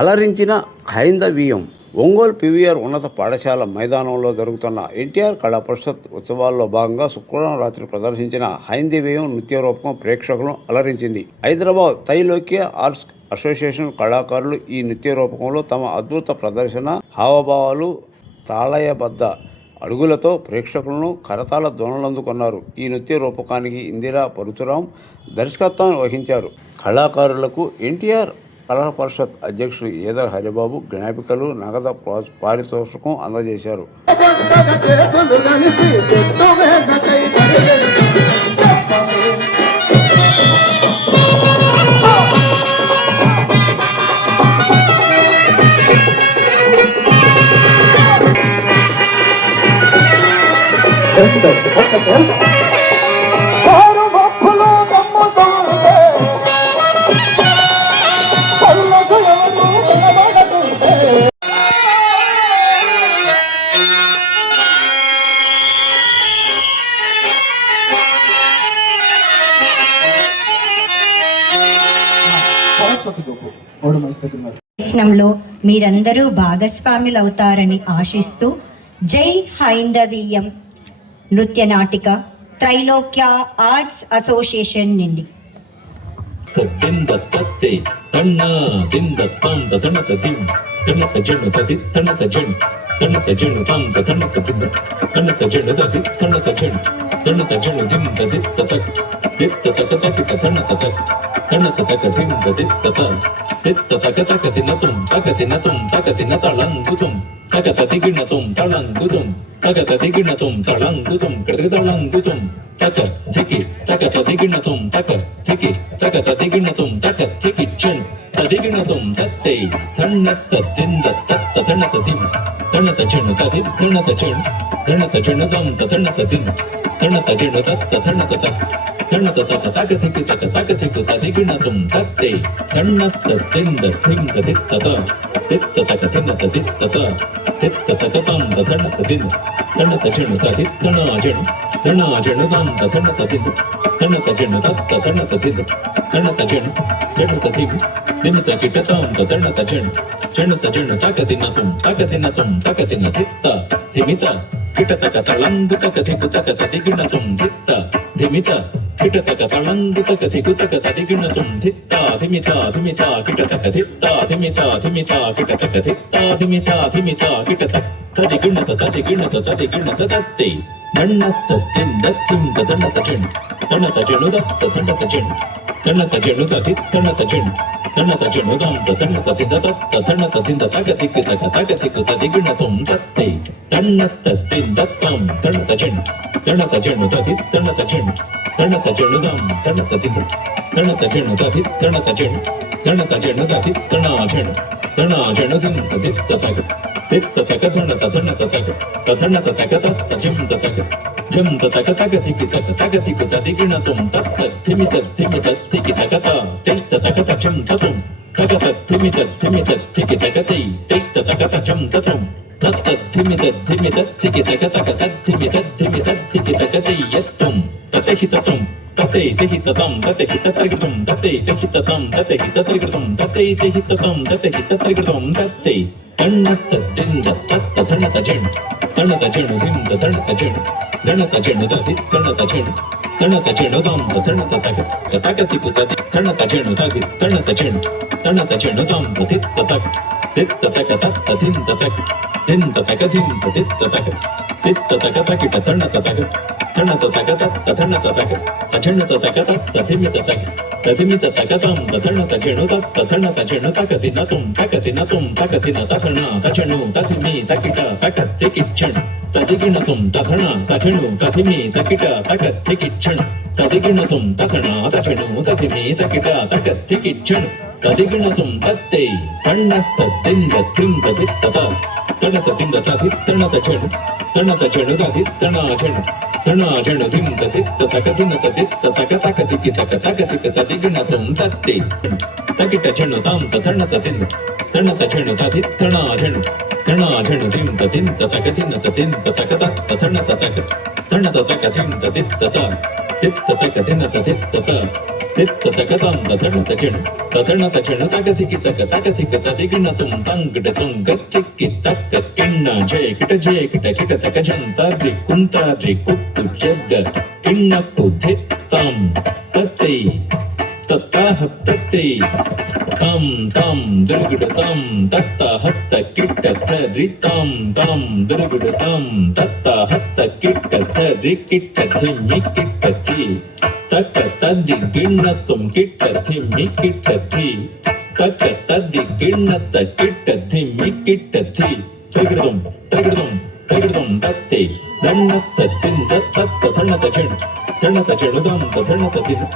అలరించిన హైందవీయం. Ongole PVR ఉన్నత పాఠశాల మైదానంలో జరుగుతున్న ఎన్టీఆర్ కళా పరిషత్ ఉత్సవాల్లో భాగంగా శుక్రవారం రాత్రి ప్రదర్శించిన హైందవీయం నృత్య రూపకం ప్రేక్షకులను అలరించింది. హైదరాబాద్ తైలోక్య ఆర్ట్స్ అసోసియేషన్ కళాకారులు ఈ నృత్య రూపకంలో తమ అద్భుత ప్రదర్శన, హావభావాలు, తాళయబద్ధ అడుగులతో ప్రేక్షకులను కరతాళ ధ్వనులందుకున్నారు. ఈ నృత్య రూపకానికి ఇందిరా పరశురాం దర్శకత్వం వహించారు. కళాకారులకు ఎన్టీఆర్ కళా పరిషత్ అధ్యక్షుడు ఈదర్ హరిబాబు జ్ఞాపికలు, నగదు పారితోషికం అందజేశారు. ప్రయత్నంలో మీరందరూ భాగస్వాములు అవుతారని ఆశిస్తూ జై హైందవీయం నృత్య నాటిక త్రైలోక్య ఆర్ట్స్ అసోసియేషన్ నుండి తణత జను తంత తణత దింద తణత జను దది తణత జను తణత జను దింద దిత్త తక్ దిత్త తక తకిట తణత తక్ తణత తక దింద దిత్త తక్ దిత్త తక తక తినతుం తక తినతుం తక తిన తళంగుతుం తక తదిగిణతుం తళంగుతుం తక తదిగిణతుం తళంగుతుం కృతక తళంగుతుం తక జికి తక తదిగిణతుం తక జికి తక తదిగిణతుం తక జికి చన్ తదిగిణతుం తత్తై తన్నత్త దింద తత్త తణత దిం తణత జను తది తణత జను తణత జను దంత తణత దిం తణత జను తత్త తణత తక్ తణత తక తక తికి తక తక తికు తదిగిణతుం తత్తై తన్నత్త దింద దింద దిత్తత దిత్త తక తిన్నత దిత్తత దిత్త తక తంద తణత దిం తణత జను తది తణా జను దంత తణత దిం తణత జను తత్త తణత దిం తణత జను జను తదిం దినత కిట తంద తణత జను జను తజను తక తినతుం తక తిన దిత్త ధిమిత కిట తక తళంగు తక ధికు తక తదిగిణతుం దిత్త ధిమిత కిట తక తళంగు తక ధికు తక తదిగిణతుం దిత్త ధిమిత కిట తక దిత్త ధిమిత కిట తక దిత్త ధిమిత కిట తక తదిగిణత తత్తై దన్నత్త తింద దన్నత జను దత్త దన్నత జను తణత జను దది తణత జను దంత తణత దింద తత్త తణత దింద తగ తిక్కు తదిగిణతుం తత్తై తన్నత్త తిందత్తం తణత జను దది తణత జను దం తణత దింద తణత జను దది తణత జను దది తణా జను దింద దిత్త తగ తణత తగ తత్త జింద తగ జంత తగ తగ తిక్కు తదిగిణతుం తత్త ధిమిత తికి తగత తైత్త తగత జం తతుం తగత ధిమిత తికి తగతై తైత్త తగత జం తతుం తత్త ధిమిత తికి తగతక తద్ధిమిత తికి తగతై యత్తుం తతహితతుం తతై తహితతం తతహితత్రిగతం తతై తహితతం తతహితత్రిగతం తతై తహితతం తతహితత్రిగతం తత్తై తన్నత్త దింద తత్త తణత జను దింద తణత జను దది తణత జను దంత తణత తగ తగ తికు తది తణత జను దది తణత జను దంత దిత్త తగ తత్త దింద తగ దింద తగ దిత్త తగ తకిట తణత తగ తత్త తణత తగ అజణత తగ తత్త ధిమిత తగ తదిమిత తగ తంద తణత జను తత్త తణత జను తగ తినతుం తగ తిన తగణ తజను తదిమి తకిట తగ తికిచ్చణు తదిగిణతుం తగణ తజను తదిమి తకిట తగ తికిచ్చణు తదిగిణతుం తగణ తజను తదిమి తకిట తగ తికిచ్చణు తదిగిణతుం తత్తై తన్నత్త దింద దిత్తత తణత దింద తది తణత జను దది తణా జను దింద దిత్త తగ దినత దిత్త తగ తగ తికి తగ తదిగిణతుం తత్తై తకిట జను తంత తణత దింద తణత జను దది తణా జను దింద తగ దినత దింద తగ తత్త తణత తగ దింద దిత్త తిత్తతక తిన్నత తిత్తత తిత్తతక తంత తణత చెణు తతణత చెణు తగతికి తక తగతిక తదిగిణతం తంగట తుంగ తిక్కి తక్క కిన్న జయకిట జయకిట కిట తక జంతాద్రి కుంతాద్రి కుట్టు జగ్గ కిన్నక్కు ధిత్తం తత్తై తత్తాహ తత్తై తం తం దురుగుడు తం తత్త హత్త కిట్ట తరి తం తం దురుగుడు తం తత్త హత్త కిట్ట తరి కిట్ట ధిమ్మి కిట్ట థి తక్క తద్ది గిన్నత్వం కిట్ట ధిమ్మి కిట్ట థి తక్క తద్ది గిన్నత్త కిట్ట ధిమ్మి కిట్ట థి త్రిగృతం త్రిగృతం త్రిగృతం తత్తే దన్నత్త తింద తత్త తణత చెణు తణత చెణు దంత తణత తిన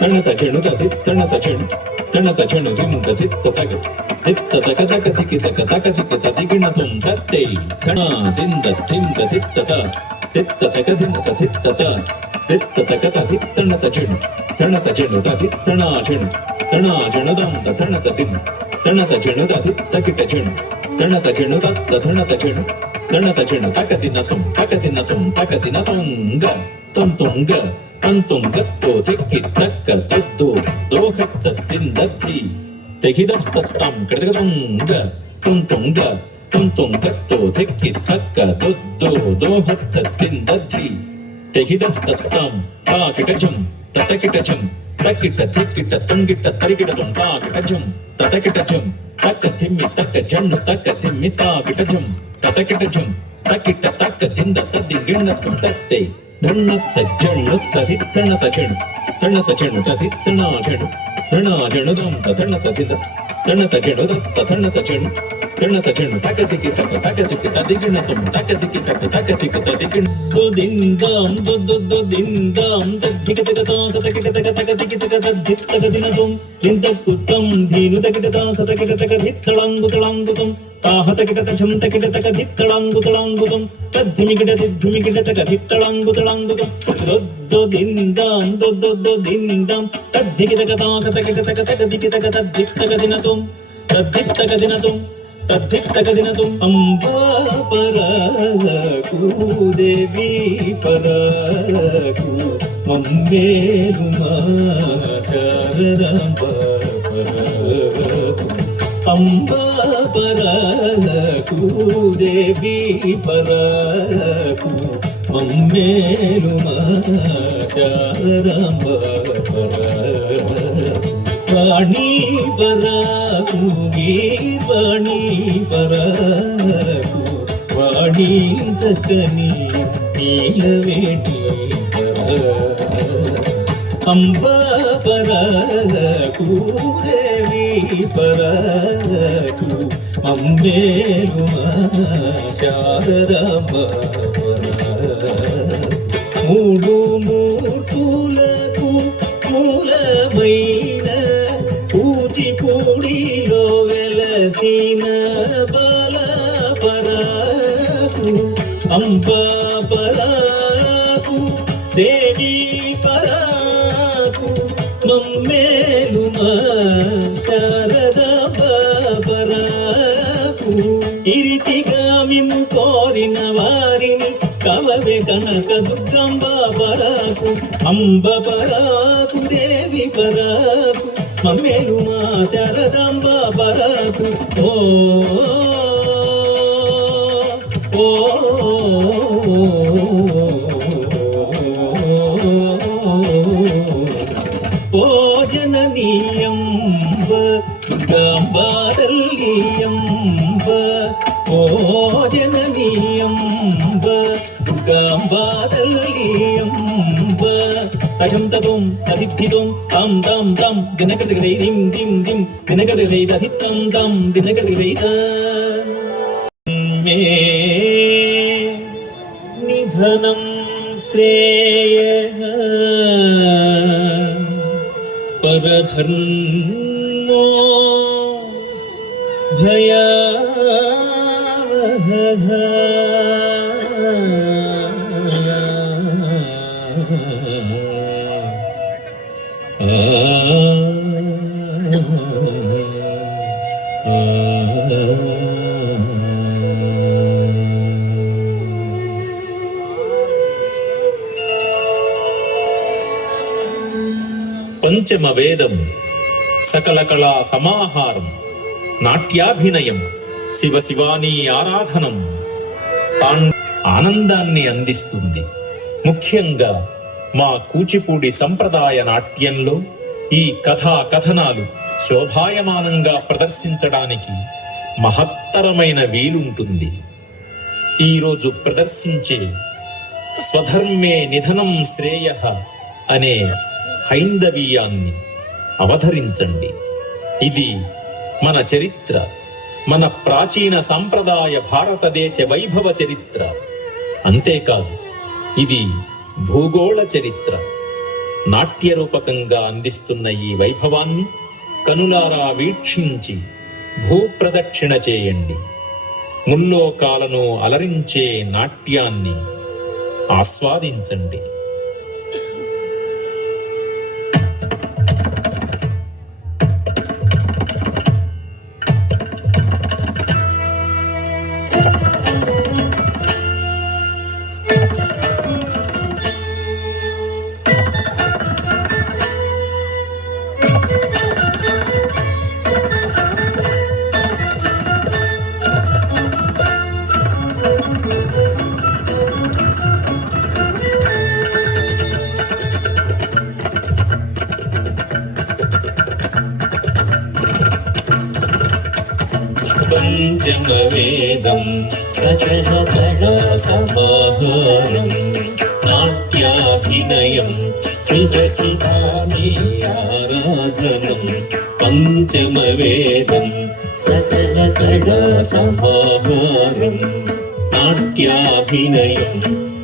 తణత చెణు తది తణత చెణు తణత చెణు దింద తిత్త తగ తిత్త తగ తగ తికి తగ తగ తికి తదిగిణతం తత్తే తణ దింద తింద తిత్తత తిత్త తగ దింద తిత్తత తిత్త తగ తది తణత చెణు తది తణా చెణు దంత తణత తిన తణత చెణు తది తకిట చెణు తణత చెణు తత్త తణత చెణు తణత చెణు తక దినతం తంతుంగ ತಂತೊಂಗತ್ತೋ ತಿಕ್ಕಿ ತಕ್ಕ ತದ್ದು ದೋಹತ್ತ ತಿಂದತ್ತಿ ತೆಗಿದತ್ತಂ ಕಡಗದೊಂಗ ತಂತೊಂಗತ್ತೋ ತಿಕ್ಕಿ ತಕ್ಕ ತದ್ದು ದೋಹತ್ತ ತಿಂದತ್ತಿ ತೆಗಿದತ್ತಂ ತಾಕಿಟಜಂ ತತಕಿಟಜಂ ತಕ್ಕಿಟ ತಿಕ್ಕಿಟ ತಂಗಿಟ ತರಿಗಿಡದಂ ತಾಕಿಟಜಂ ತತಕಿಟಜಂ ತಕ್ಕ ತಿಮ್ಮಿ ತಕ್ಕ ಜಣ್ಣು ತಕ್ಕ ತಿಮ್ಮಿ ತಾಕಿಟಜಂ ತತಕಿಟಜಂ ತಕ್ಕಿಟ ತಕ್ಕ ತಿಂದ ತದ್ದಿ ಗಿಣ್ಣತ್ತಂ ತತ್ತೆ ಧಣ್ಣತ್ತ ಜಣ್ಣು ತದಿ ತಣ್ಣತ ಚೆಣು ತಣ್ಣತ ಚೆಣು ತದಿ ತಣಾ ಚೆಣು ತಣಾ ಚೆಣು ದಂತ ತಣ್ಣತ ತಿಂದ ತಣ್ಣತ ಚೆಣು ದತ್ತ ತಣ್ಣತ ಚೆಣು ತಕತಿಕಿ ತದಿಗಿಣತಂ ತಕತಿಕಿ ತದಿಗಿಣ ದಿಂದಾಂ ದಿಂದಾಂ ತದ್ದಿಕ ತಕತಿಕಿ ತದಿತ್ತಕ ದಿನತಂ ದಿಂತಕ್ಕುತ್ತಂ ಧೀನು ತಕಿಟ ಧಿತ್ತಳಂಗುತಳಂಗುತಂ ತಾಹತಕಿಟ ತಚಂ ತಕಿಟ ತಕ ಧಿತ್ತಳಂಗುತಳಂಗುತಂ ತದ್ಧಿಮಿಕಿಟ ತಕ ಧಿತ್ತಳಂಗುತಳಂಗುತಂ ದೊದ್ದೊ ದಿಂದಾಂ ದಿಂದಾಂ ತದ್ದಿಕಿ ತಕ ತದ್ದಿತ್ತಕ ದಿನತಂ ಅಂಬಾ ಪರಕು ದೇವಿ ಪರಕು ಮಮ್ಮೇಲು ಶಾರದಾಂಬ ಪರಕು ಅಂಬಾ ಪರಕು ದೇವಿ ಪರಕು ಮಮ್ಮೇಲು ಶಾರದಾಂಬ ಪರಕು ವಾಣಿ ಪರಕು ಗೀರ್ವಾಣಿ ಪರಕು ವಾಣಿ ಚಕ್ಕನಿ ನೀಲವೇಣಿ ಅಂಬಾ ಪರಕು ದೇವಿ ಪರಕು ಅಮ್ಮೇಲು ಶಾರದಾಂಬ ಮೂಡು ಮೂಟುలకు మూలమైన కూచిపూడిలో వెలసిన బాల పరాకు అంబా పరాకు దేవి పరాకు మమ్మేలు శారదా పరాకు ఇరితిగా మిమ్ము కోరిన వారిని కవవే కనక దుర్గంబ పరాకు అంబ పరాకు దేవి పరాకు మమ్మేలు మా శారదాంబ పరాకు ఓ ఓ ఓ ಜನನೀಯಂಬ ದುರ್ಗಾಂಬಾದಲ್ಲಿಯಂಬ ಓ ಜನನೀಯಂಬ ದುರ್ಗಾಂಬಾದಲ್ಲಿಯಂಬ ತಜಂ ತದಂ ತದಿದ್ದಿದಂ ತಾಂ ತಾಂ ತಾಂ ದಿನಕೃತಿಗದೈ ದಿಂ ದಿಂ ದಿಂ ದಿನಕೃತಿಗದೈ ದಧಿತ್ತಂ ತಾಂ ದಿನಕೃತಿಗದೈ ಮೇ ನಿಧನಂ ಶ್ರೇಯಃ ಪರಧರ್ಮೋ ಭಯಾವಹಃ పంచమ వేదం సకల కళా సమాహారం నాట్యాభినయం శివ శివాని ఆరాధనం ఆనందాన్ని అందిస్తుంది. ముఖ్యంగా మా కూచిపూడి సంప్రదాయ నాట్యంలో ఈ కథా కథనాలు శోభాయమానంగా ప్రదర్శించడానికి మహత్తరమైన వీలుంటుంది. ఈరోజు ప్రదర్శించే స్వధర్మే నిధనం శ్రేయః అనే హైందవీయాన్ని అవధరించండి. ఇది మన చరిత్ర, మన ప్రాచీన సంప్రదాయ భారతదేశ వైభవ చరిత్ర. అంతేకాదు, ఇది భూగోళ చరిత్ర. నాట్యరూపకంగా అందిస్తున్న ఈ వైభవాన్ని కనులారా వీక్షించి భూప్రదక్షిణ చేయండి. ముల్లోకాలను అలరించే నాట్యాన్ని ఆస్వాదించండి. పంచమవేదం సకల కళా సమాహారం నాట్యాభినయం శివ శివాని ఆరాధనం. పంచమవేదం సకల కళా సమాహారం నాట్యాభినయం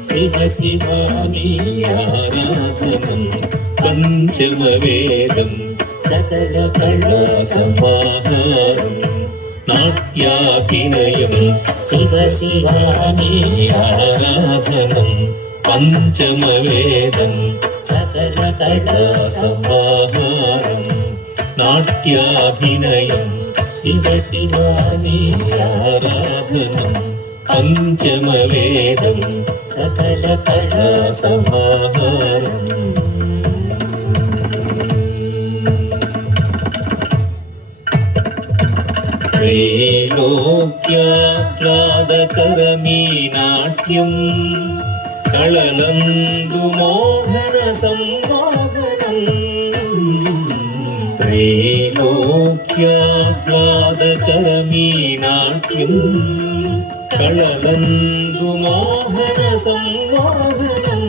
శివ శివాని ఆరాధనం. పంచమవేదం సకల కళా సమాహారం నాట్యాభినయం శివ శివాని ఆరాధనం. పంచమవేదం సకల కళా సమాహారం నాట్యాభినయం శివ శివాని ఆరాధనం. పంచమవేదం సకల కళా సమాహారం. त्रैलोक्याह्लादकरमी नाट्यं कळलंदु मोहन संवाहनं. त्रैलोक्याह्लादकरमी नाट्यं कळलंदु मोहन संवाहनं.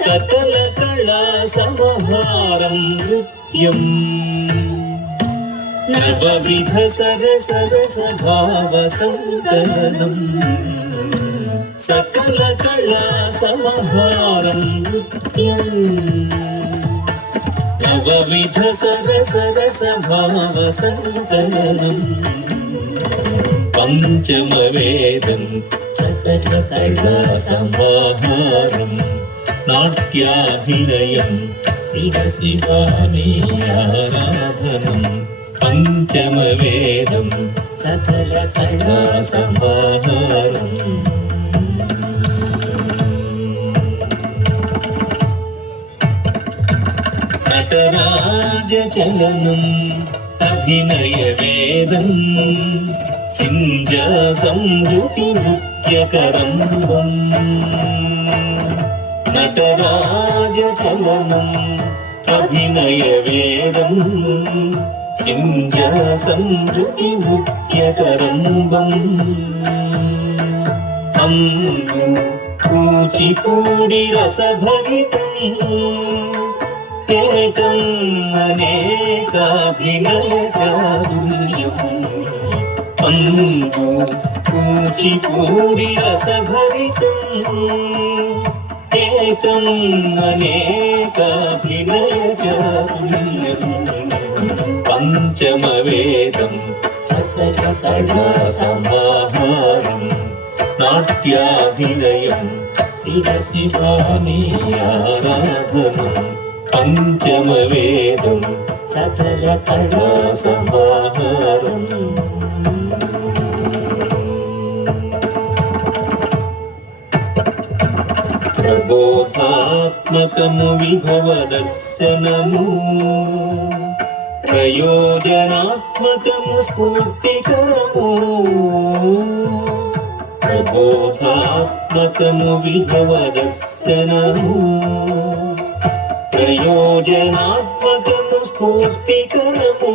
सकल कला समाहारं नृत्यं नवविध सरस भाव संकलनम्. सकल कला समाहारं नृत्यम् नवविध सरस भाव संकलनम्. पंचमवेदं सकल कला समाहारं नाट्याभिनयं शिव शिवानि आराधनं. पंचमवेदं सकल कला समाहारं. नटराजचलनम् अभिनयवेदं सिञ्जा संहृतिनृत्यकरम्बम्. नटराजचलनम् अभिनयवेदं सिञ्जा संहृतिनृत्यकरम्बम्. अम्बु कूचिपूडि रसभरितम् एकम् अनेकाभिनयचातुर्यम्. अम्बु कूचिपूडि रसभरितम् एकम् अनेकाभिनयचातुर्यम्. पंचमवेदं सकल कला समाहारं नाट्याभिनयं शिव शिवानि आराधनं. पंचमवेदं सकल कला समाहारं. ప్రబోధాత్మకము విభవ దర్శనము ప్రయోజనాత్మకము స్ఫూర్తికరము ప్రబోధాత్మకము విభవ దర్శనము ప్రయోజనాత్మకము స్ఫూర్తికరము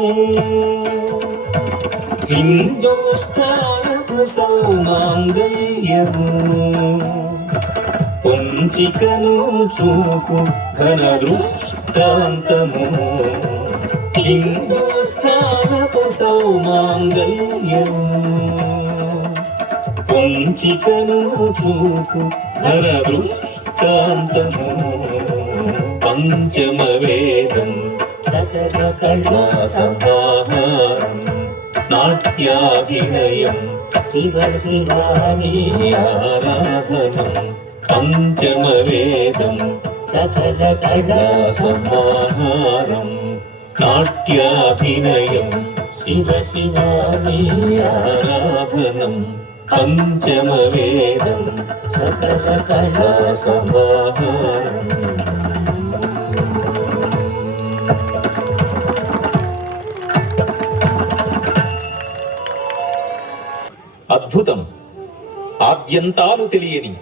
హిందూస్థానపు సౌమాంగల్యము పొంచికను చూపు ఘన దృష్టాంతము హిందూస్థానపు సౌమాంగల్యము పొంచికను చూపు ఘన దృష్టాంతము పంచమ వేదం సకల కళా సమాహారం నాట్యాభినయం శివ శివాని ఆరాధనం పంచమ వేదం సకల కళా సమాహారం నాట్యాభినయం శివ శివాని ఆరాధనం పంచమ వేదం సకల కళా సమాహారం. అద్భుతం, ఆద్యంతాలు తెలియని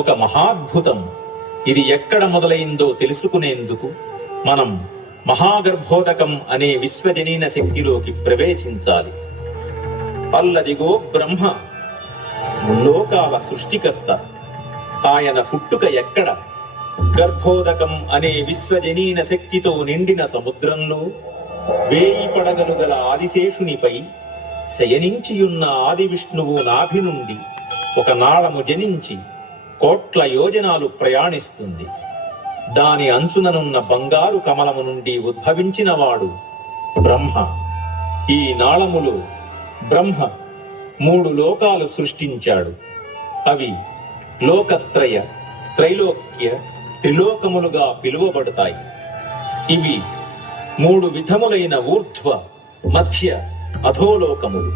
ఒక మహాద్భుతం. ఇది ఎక్కడ మొదలైందో తెలుసుకునేందుకు మనం మహాగర్భోదకం అనే విశ్వజనీన శక్తిలోకి ప్రవేశించాలి. అల్లదిగో బ్రహ్మ, లోకాల సృష్టికర్త. ఆయన పుట్టుక ఎక్కడ? గర్భోదకం అనే విశ్వజనీన శక్తితో నిండిన సముద్రంలో 1000 పడగలు గల ఆదిశేషునిపై శయనించియున్న ఆది విష్ణువు నాభి నుండి ఒక నాళము జనించి కోట్ల యోజనాలు ప్రయాణిస్తుంది. దాని అంచుననున్న బంగారు కమలము నుండి ఉద్భవించినవాడు బ్రహ్మ. ఈ నాళములో బ్రహ్మ 3 లోకాలు సృష్టించాడు. అవి లోకత్రయ, త్రైలోక్య, త్రిలోకములుగా పిలువబడతాయి. ఇవి 3 విధములైన ఊర్ధ్వ, మధ్య, అధోలోకములు.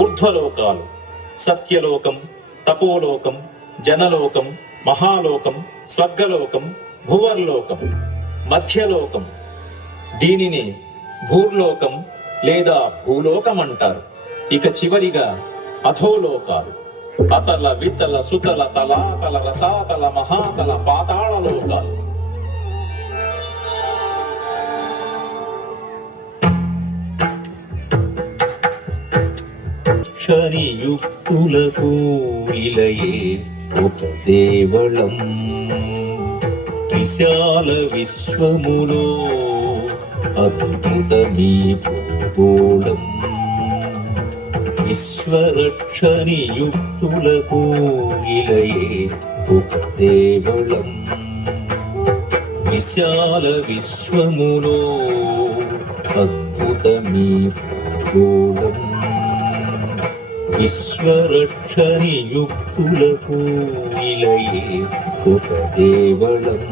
ఊర్ధ్వలోకాలు సత్యలోకం, తపోలోకం, జనలోకం, మహాలోకం, స్వర్గలోకం, భువర్లోకం. మధ్యలోకం, దీనిని భూర్లోకం లేదా భూలోకం అంటారు. ఇక చివరిగా అధోలోకాలు అతల, వితల, సుతల, తలాతల, రసాతల, మహాతల, పాతాళ లోకాలు. శనియుక్తులకు ఇలయే ఒక దేవళం, విశాల విశ్వములో అద్భుతమీ భూగోళం. విశ్వరక్షణియుక్తులకు ఇలయే ఒక దేవళం, విశాల విశ్వములో అద్భుతమీ భూగోళం. విశ్వరక్షణియుక్తులకు ఇలయే ఒక దేవళం.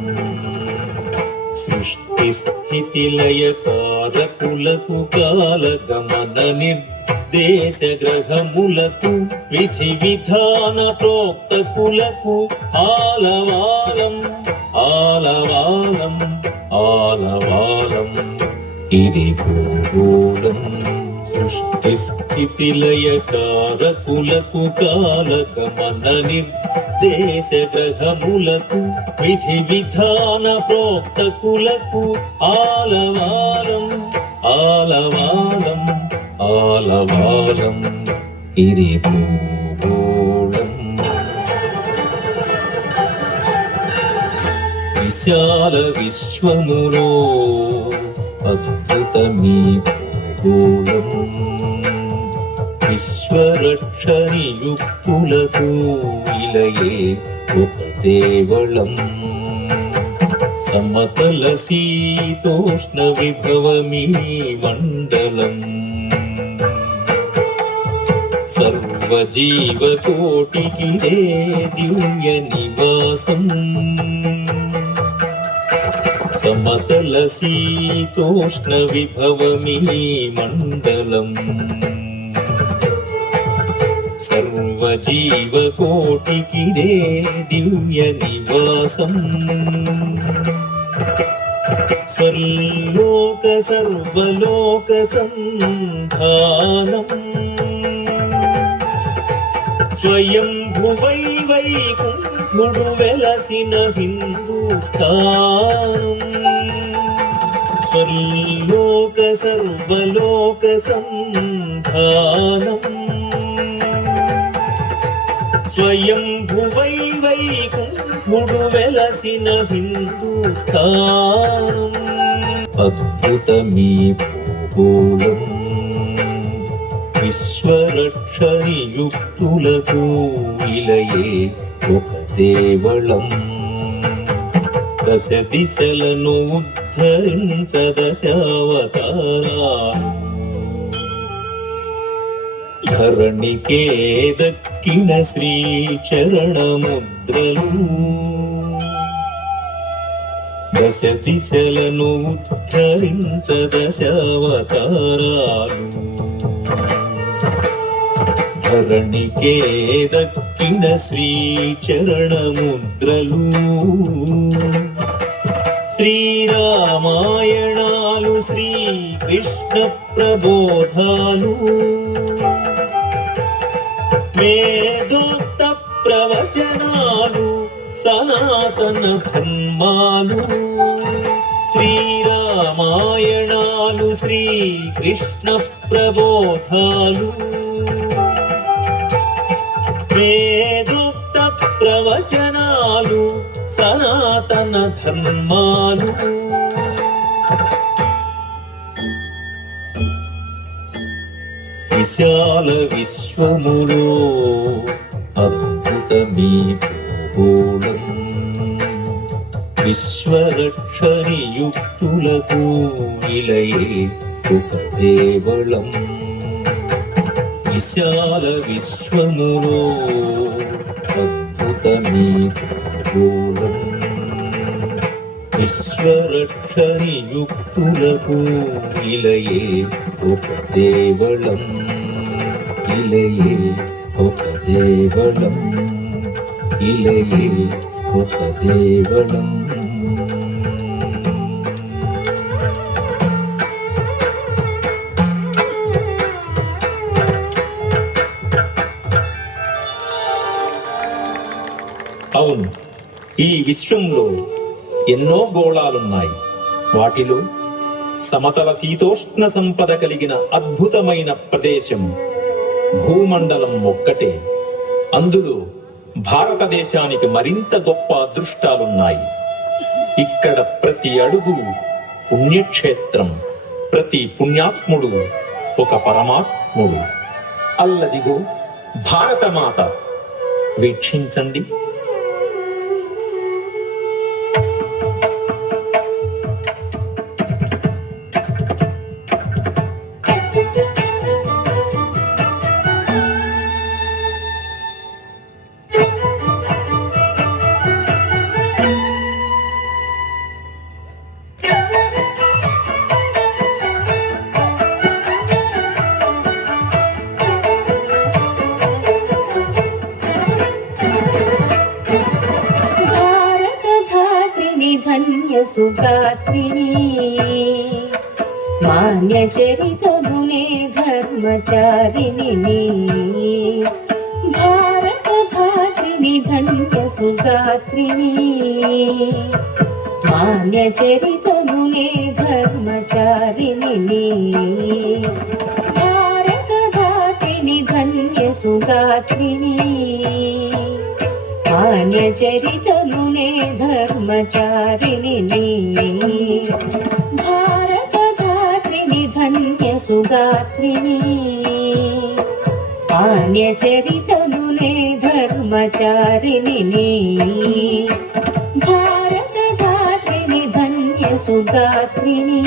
సృష్టి స్థితి లయ కారకులకు కాలగమన నిర్దేశ గ్రహములకు విధి విధాన ప్రోక్తకులకు ఆలవాలం ఆలవాలం ఆలవాలం ఇది భూగోళం. సృష్టి స్థితి లయ కారకులకు కాలగమన నిర్దేశ గ్రహములకు విధి విధాన ప్రోక్తకులకు ఆలవాలం ఆలవాలం ఆలవాలం ఇది భూగోళం. విశాల విశ్వములో అద్భుతమీ భూగోళం. విశ్వరక్షణియుక్తులకు ఇలయే ఒక దేవళం. సమతల శీతోష్ణ విభవమీ మండలం. సర్వజీవకోటికి దివ్య నివాసం. సమతల శీతోష్ణ విభవమీ మండలం. సర్వ సర్వ జీవకోటికిదే దివ్య నివాసం స్వర్లోక సర్వలోక సంధానం స్వయం భువై వైకుంఠుడు వెలసిన హిందూస్థానం స్వర్లోక సర్వలోక సంధానం స్వయం భువై వైకుంఠుడు వెలసిన హిందూస్థానం అద్భుతమీ భూగోళం విశ్వరక్షనియుక్తులకు ఇలయే ఒక దేవళం దశ దిశలను ఉద్ధరించదశావతారాలు ధరణికే దక్కిన శ్రీ చరణముద్రలు దశ దిశలను ఉద్ధరించదశావతారాలు ధరణికే దక్కిన శ్రీ చరణముద్రలు శ్రీరామాయణాలు శ్రీకృష్ణ ప్రబోధాలు వేదోక్త ప్రవచనాలు సనాతన ధర్మాలు శ్రీరామాయణాలు శ్రీకృష్ణ ప్రబోధాలు వేదోక్త ప్రవచనాలు సనాతన ధర్మాలు విశాల విశ్వములో అద్భుతమీ భూగోళం విశ్వరక్షనియుక్తులకు ఇలయే ఒక దేవళం విశాల విశ్వములో అద్భుతమీ భూగోళం విశ్వరక్షనియుక్తులకు ఇలయే ఒక దేవళం ఇలయే ఒక దేవళం ఇలయే ఒక దేవళం అవును, ఈ విశ్వంలో ఎన్నో గోళాలున్నాయి. వాటిలో సమతల శీతోష్ణ సంపద కలిగిన అద్భుతమైన ప్రదేశం భూమండలం ఒక్కటే. అందులో భారతదేశానికి మరింత గొప్ప అదృష్టాలున్నాయి. ఇక్కడ ప్రతి అడుగు పుణ్యక్షేత్రం, ప్రతి పుణ్యాత్ముడు ఒక పరమాత్ముడు. అల్లదిగో భారతమాత, వీక్షించండి. ధన్య సుగాత్రిని మాన్య చరితమునే ధర్మచారిణి భారత ధాత్రిని ధన్య సుగాత్రిని మాన్య చరితమునే ధర్మచారిణి భారత ధాత్రిని ధన్య సుగాత్రిని మాన్య చరితమునే ధర్మచారిణి భారత ధాత్రిని ధన్య సుగాత్రిని మాన్య చరితమునే ధర్మచారిణి భారత ధాత్రిని ధన్య సుగాత్రిని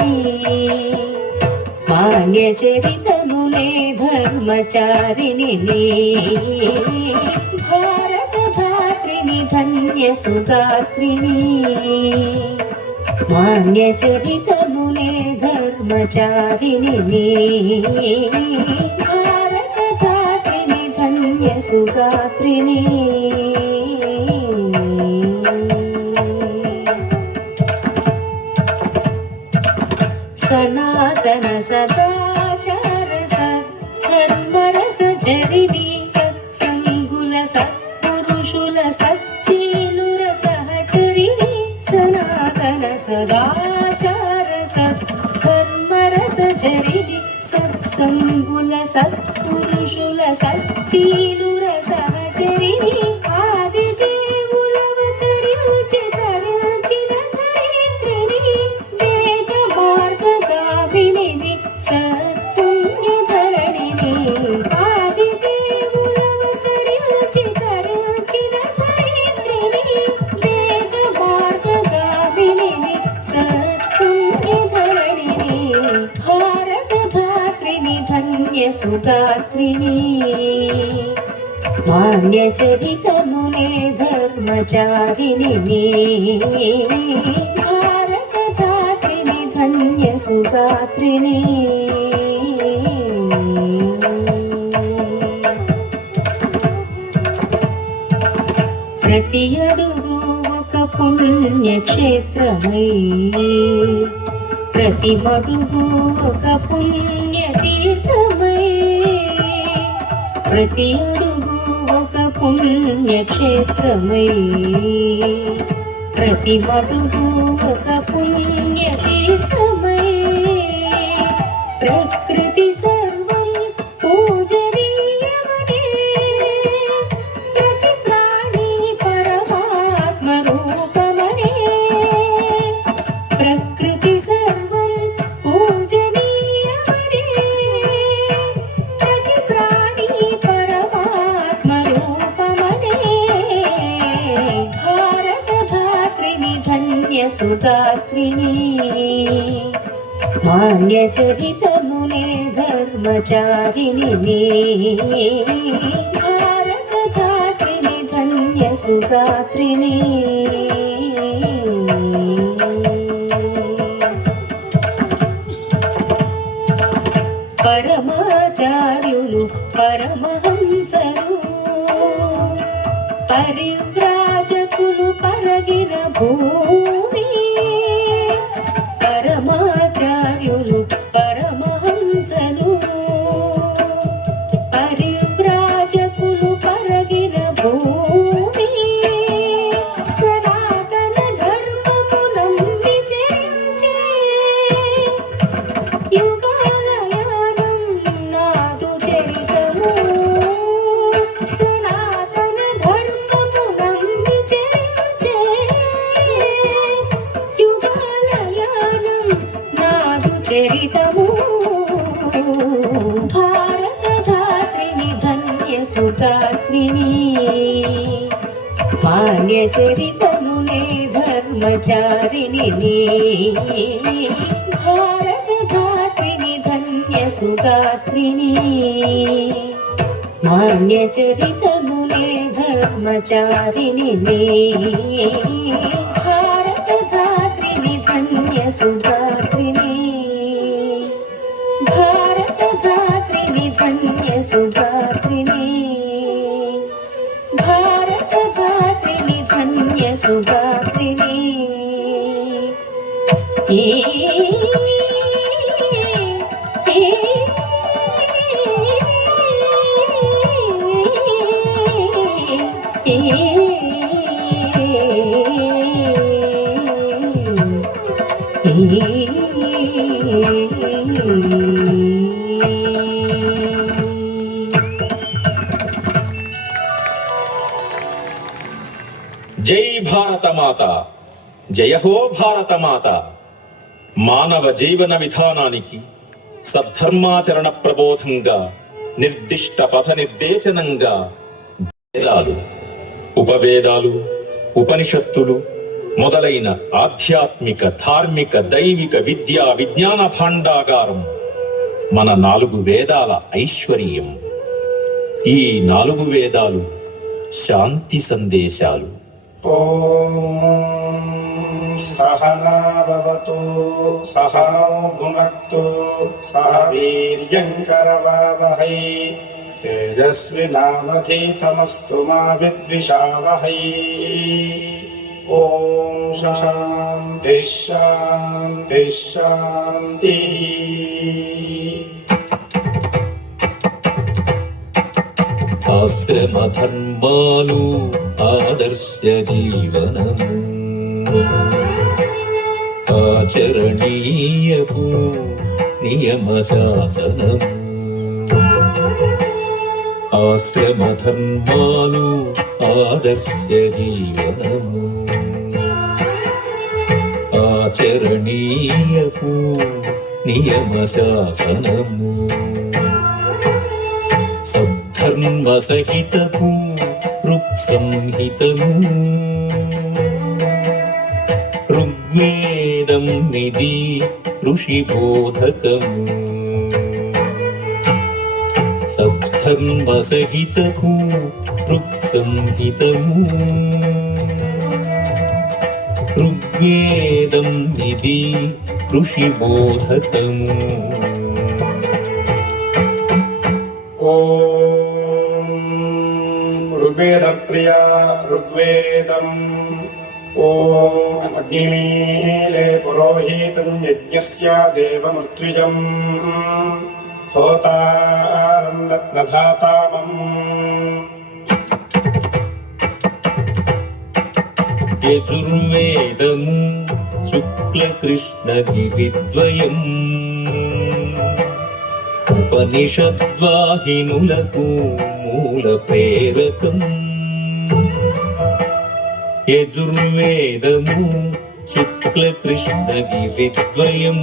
మాన్య చరితమునే ధర్మచారిణి భారత ధాత్రిని ధన్య సుగాత్రిని మాన్య చరితమునే ధర్మచారిణి భారత ధాత్రిని ధన్య సుగాత్రిని సనాతన సదాచార సద్ధర్మరస జరిని సత్సంగుల సత్పురుషుల సచ్చీలుర సహచరిని సనాతన సదాచార సద్ధర్మరస జరిని సత్సంగుల సత్పురుషుల సచ్చీలుర సహచరిని ఆది దేవులవతరించి తరించిన ధరిత్రిని వేద మార్గగామినిని సత్పుణ్యధరణిని ఆది దేవులవతరించి తరించిన ధరిత్రిని వేద మార్గగామినిని సత్పుణ్యధరణిని భారత ధాత్రిని ధన్య సుగాత్రిని మాన్య చరితమునే ధర్మచారిణి భారత ధాత్రిని ధన్య సుగాత్రిని ప్రతి అడుగు ఒక పుణ్యక్షేత్రమై ప్రతి మడుగు ఒక పుణ్యతీర్థమై ప్రతి అడుగు ఒక పుణ్యక్షేత్రమై ప్రతి మడుగు ఒక పుణ్యతీర్థమై ప్రకృతి సర్వం పూజనీయమనే ప్రతి ప్రాణి పరమాత్మ రూపమనే ప్రకృతి సర్వం పూజనీయమనే ప్రతి ప్రాణి పరమాత్మ రూపమనే భారత ధాత్రిని ధన్య సుగాత్రిని మాన్య చరితమునే ధర్మచారిణి భారత ధాత్రిని ధన్య సుగాత్రిని పరమాచార్యులు పరమహంసలు పరివ్రాజకులు పరగిన భూమి పరమాచార్యులు పరమహంసలు పరివ్రాజకులు పరగిన భూమి సనాతన ధర్మము నమ్మి చేయించే యుగాలయానం నాదు చరితము సనాతన ధర్మము నమ్మి చేయించే యుగాలయానం నాదు చరితము భారత ధాత్రిని ధన్య సుగాత్రిని మాన్య చరితమునే ధర్మచారిణి భారత ధాత్రిని ధన్య సుగాత్రిని మాన్య చరితమునే ధర్మచారిణి భారత ధాత్రిని ధన్య సుగాత్రిని భారత ధాత్రిని ధన్య సుగాత్రిని భారత ధాత్రిని ధన్య సుగాత్రిని జై భారత మాత, జయ హో భారత మాత. మానవ జీవన విధానానికి సద్ధర్మాచరణ ప్రబోధంగా నిర్దిష్ట పథ నిర్దేశనంగా వేదాలు, ఉపవేదాలు, ఉపనిషత్తులు మొదలైన ఆధ్యాత్మిక, ధార్మిక, దైవిక, విద్యా విజ్ఞాన భాండాగారం మన 4 వేదాల ఐశ్వర్యం. ఈ 4 వేదాలు శాంతి సందేశాలు. ఓం సహనా భవతు సహనౌ భునక్తు సహ వీర్యం కరవావహై तेजस्विनावधीतमस्तु मा विद्विषावहै। ॐ शान्तिः शान्तिः शान्तिः। ఆశ్రమ ధర్మాలు ఆదర్శ జీవనము ఆచరణీయపు నియమ శాసనము ఆశ్రమ ధర్మాలు ఆదర్శ జీవనము ఆచరణీయపు నియమ శాసనము సద్ధర్మ సహితపు ఋక్సంహితము ఋగ్వేదం నిధి ఋషిబోధకము సద్ధర్మ సహితపు ఋక్సంహితము ఋగ్వేదం నిధి ఋషిబోధకము ॐ ऋग्वेदप्रिया ऋग्वेदम् ॐ अग्निमीले पुरोहितं यज्ञस्य देवमृत्युजम् होतारं रत्नधातामम्। యజుర్వేదము శుక్లకృష్ణ గిరిద్వయం ఉపనిషద్వాహినులకు మూల ప్రేరకం యజుర్వేదము శుక్లకృష్ణ గిరిద్వయం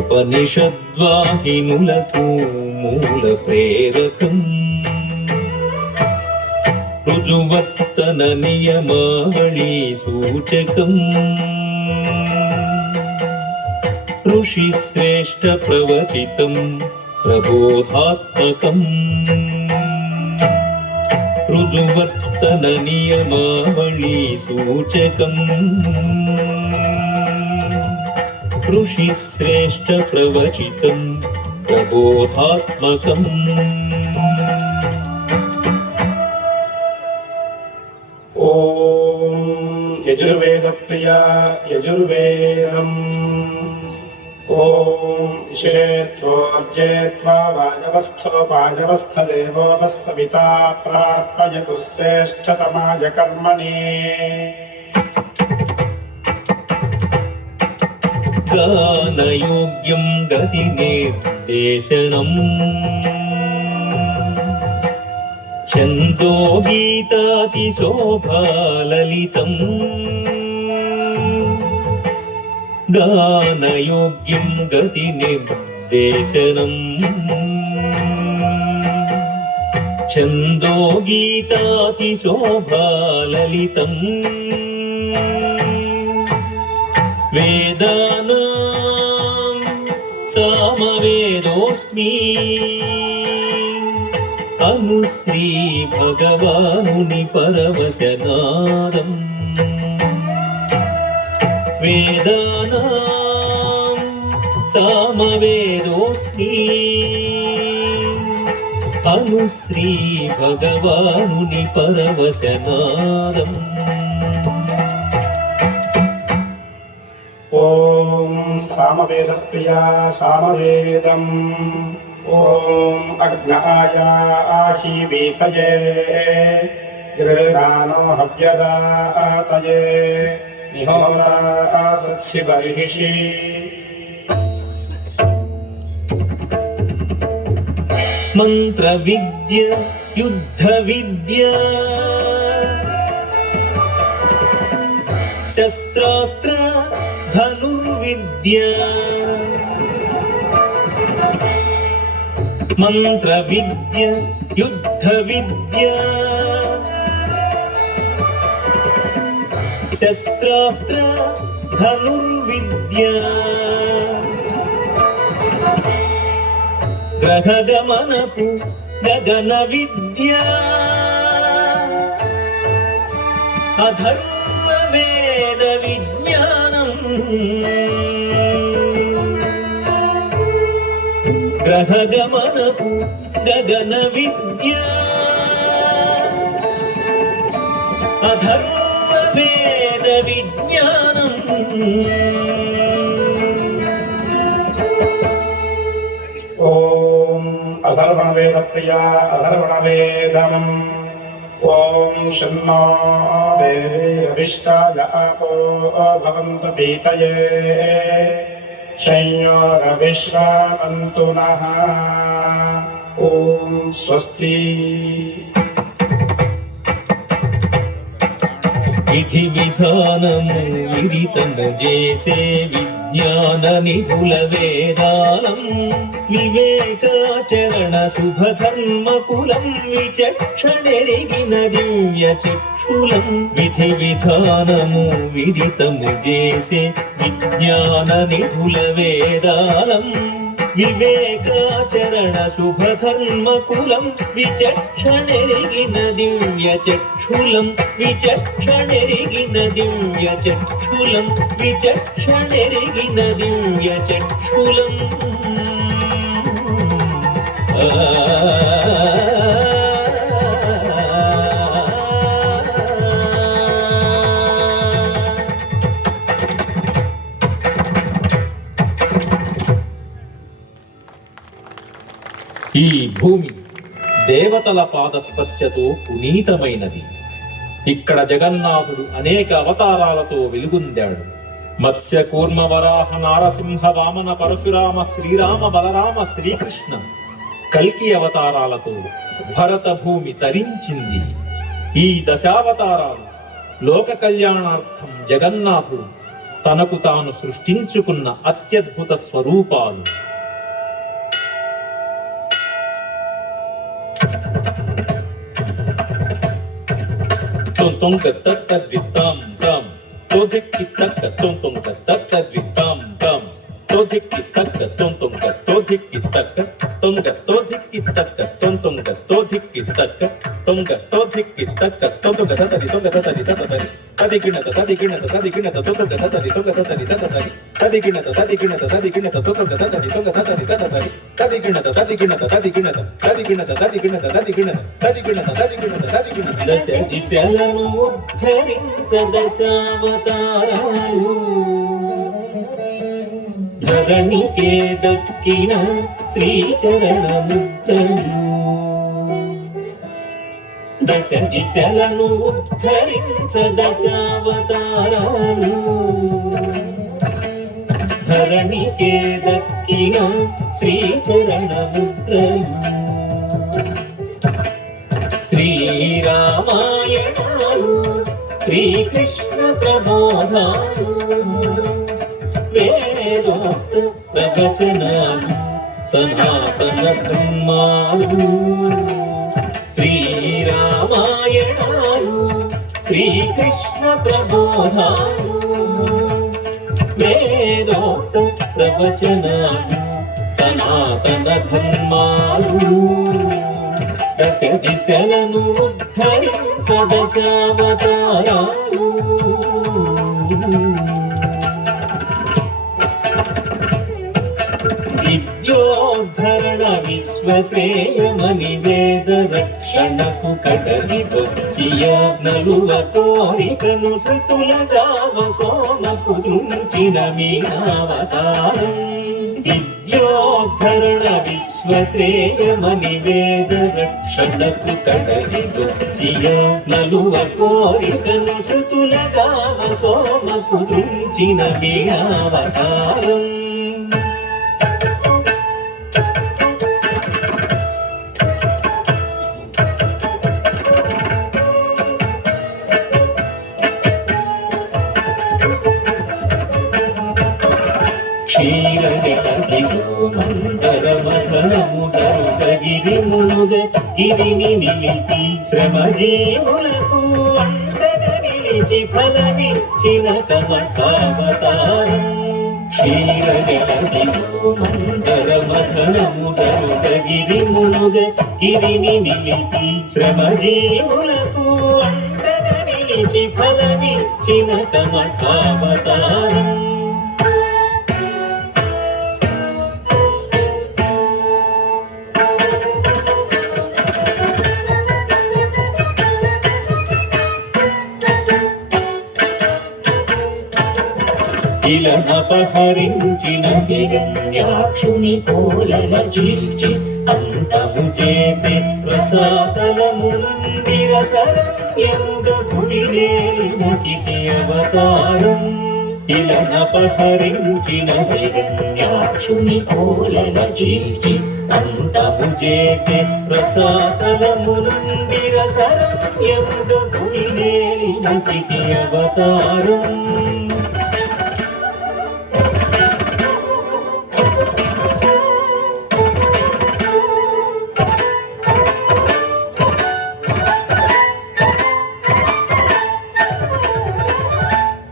ఉపనిషద్వాహినులకు మూల ప్రేరకం రుజువర్తన నియమావళి సూచకం ఋషిశ్రేష్ఠ ప్రవచితం ప్రబోధాత్మకం రుజువర్తన నియమావళి సూచకం ఋషిశ్రేష్ఠ ప్రవచితం ప్రబోధాత్మకం ॐ यजुर्वेदप्रिया यजुर्वेदम् ॐ शिरेत्वोर्जेत्वा वाजवस्थो वाजवस्थदेवोपः सविता प्रार्पयतु श्रेष्ठतमाय कर्मणि। గానయోగ్యం గతి నిర్దేశనం ఛందో గీతాతి శోభాలలితం గానయోగ్యం గతి నిర్దేశనం ఛందో గీతాతి శోభాలలితం వేదానాం సామవేదోస్మి అనుశ్రీ భగవానుని పరవశనాదం వేదానాం సామవేదోస్మి అనుశ్రీ భగవానుని పరవశనాదం ॐ सामवेदप्रिया सामवेदम् ॐ अग्नाया आहीवीतये गृहाणो हव्यदातये निहोता सत्सि बर्हिषि। మంత్ర విద్య యుద్ధ విద్య శస్త్రాస్త్ర ధనుర్విద్య మంత్ర విద్య యుద్ధ విద్య శస్త్రాస్త్ర ధనుర్విద్య గ్రహగమనపు గగన విద్య అధర్వవేద విజ్ఞానం గ్రహ గమనపు గగన విద్య అధర్వ వేద విజ్ఞానం ఓం అధర్వణ వేద ప్రియా అధర్వణ వేదం ఓం శన్నో దేవీరవిష్టాయ ఆపో భవంతు పీతయే శయ్యోరవిశ్రామంతు నః ఓం స్వస్తి. విధి విధానము విదితము చేసే విజ్ఞాన నిధుల వేదాలం వివేకాచరణ శుభధర్మ కులం విచక్షణెరిగిన దివ్య చక్షులం. విధి విధానము విదితము చేసే విజ్ఞాన నిధుల వేదాలం వివేకాచరణ శుభధర్మ కులం విచక్షణెరిగిన దివ్య చక్షులం. విచక్షణెరిగిన దివ్య చక్షులం. విచక్షణెరిగిన దివ్య చక్షులం. ఈ భూమి దేవతల పాదస్పర్శతో పునీతమైనది. ఇక్కడ జగన్నాథుడు అనేక అవతారాలతో వెలుగొందాడు. మత్స్య కూర్మ వరాహ నారసింహ వామన పరశురామ శ్రీరామ బలరామ శ్రీకృష్ణ కల్కి అవతారాలతో భరత భూమి తరించింది. ఈ దశావతారాలు లోక కళ్యాణార్థం జగన్నాథుడు తనకు తాను సృష్టించుకున్న అత్యద్భుత స్వరూపాలు. Tung tat vitam tam, todik kitak tung tat vitam tam, todik kitak tung todik kitak todik kitak todik kitak todik kitak tadikina దిశలను ఉద్ధరించ దశావతారాలు ధరణికే దక్కిన శ్రీచరణ ముద్రలు. దశ దిశలను ఉద్ధరించ దశావతారాలు ధరణికే దక్కిన శ్రీచరణ ముద్రలు. శ్రీరామాయణాలు శ్రీకృష్ణ ప్రబోధాలు వేదోక్త ప్రవచనాలు సనాతన ధర్మాలు. శ్రీరామాయణాలు శ్రీకృష్ణ ప్రబోధాలు వేదోక్త ప్రవచనాలు సనాతన ధర్మాలు. దశ దిశలను ఉద్ధరించ దశావతారాలు విద్యోద్ధరణ విశ్వశ్రేయమని వేద రక్షణకు కడలి వచ్చియ నలువ కోరికను శృతులగావ సోమకు దృంచిన మీనావతారం. విద్యోద్ధరణ విశ్వశ్రేయమని వేద రక్షణకు కడలి వచ్చియ నలువ కోరికను శృతులగావ సోమకు దృంచిన మీనావతారం. క్షీరజలధిలో మందరమథనము జరుగగిరి మునుగ గిరిని నిలిపి శ్రమజీవులకు అండగా నిలిచి ఫలమిచ్చిన కమఠావతారం. క్షీరజలధిలో మందరమథనము జరుగగిరి మునుగ గిరిని నిలిపి శ్రమజీవులకు అండగా నిలిచి ఫలమిచ్చిన కమఠావతారం. ఇలనపహరించిన హిరణ్యాక్షుని కోలల చీల్చి అంతము చేసి రసాతలము నుండి రసరంయముగ గుడిలేలినకిటి అవతారం ఇలనపహరించిన హిరణ్యాక్షుని కోలల చీల్చి అంతము చేసి రసాతలము నుండి రసరంయముగ గుడిలేలినకిటి అవతారం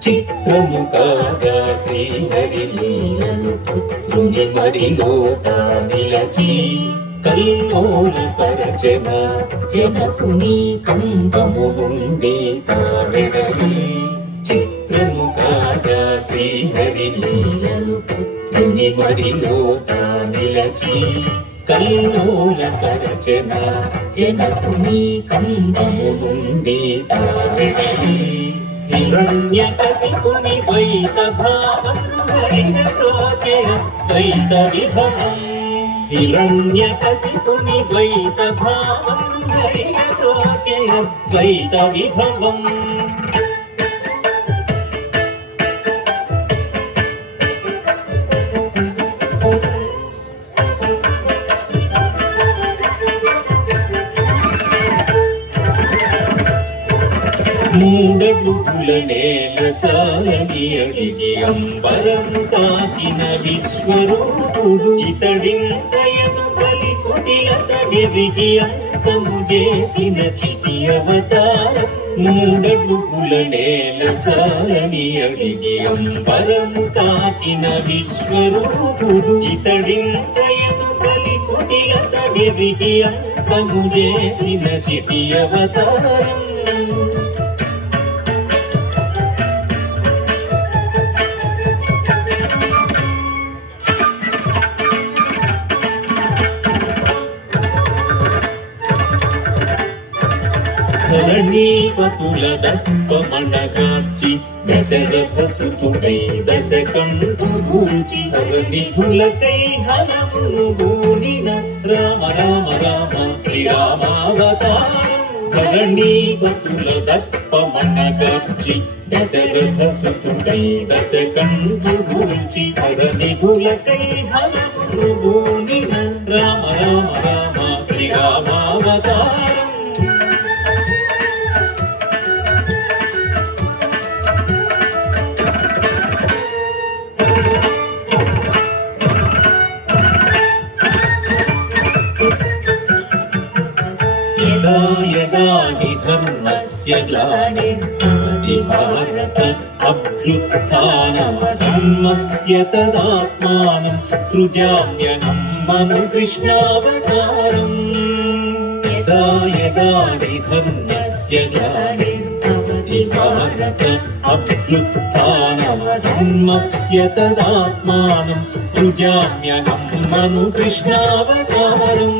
చిత్రము కాగా శ్రీహరి లీలను పుత్రుని మరిలోత నిలచి కల్లోల పరచన జనకుని కంబము నుండి తావెడలి చిత్రము కాగా శ్రీహరి లీలను పుత్రుని మరిలోత నిలచి కల్లోల పరచన జనకుని కంబము నుండి తావెడలి హిరణ్యకశిపుని ద్వైత భావం హరిన ప్రోచయ ద్వైత విభవం హిరణ్యకశిపుని ద్వైత భావం హరిన ప్రోచయ ద్వైత విభవం మూడడుగుల నేల చాలని అడిగి అంబరము తాకిన విశ్వరూపుడు ఇతడింతయను బలికొడియతనిరిగి అంతము చేసిన చిటి అవతారం మూడడుగుల నేల చాలని అడిగి అంబరము తాకిన విశ్వరూపుడు ఇతడింతయను బలికొడియతనిరిగి అంతము చేసిన చిటి అవతారం ధరణీపతుల దర్పమణగార్చి దశరథ సుతుడై దశకంఠుగూర్చి హరనిధులకై హలమును గూనిన రామ రామ రామ శ్రీరామావతారం ధరణీపతుల దర్పమణగార్చి దశరథ సుతుడై దశకంఠుగూర్చి హరనిధులకై హలమును గూనిన రామ రామ రామ శ్రీరామావతారం యదా యదా హి ధర్మస్య గ్లానిర్భవతి భారత అభ్యుత్థానం ధర్మస్య తదాత్మానం సృజామ్యహం మను కృష్ణావతారం యదా యదా హి ధర్మస్య గ్లానిర్భవతి భారత అభ్యుత్థానం ధర్మస్య తదాత్మానం సృజామ్యహం మను కృష్ణావతారం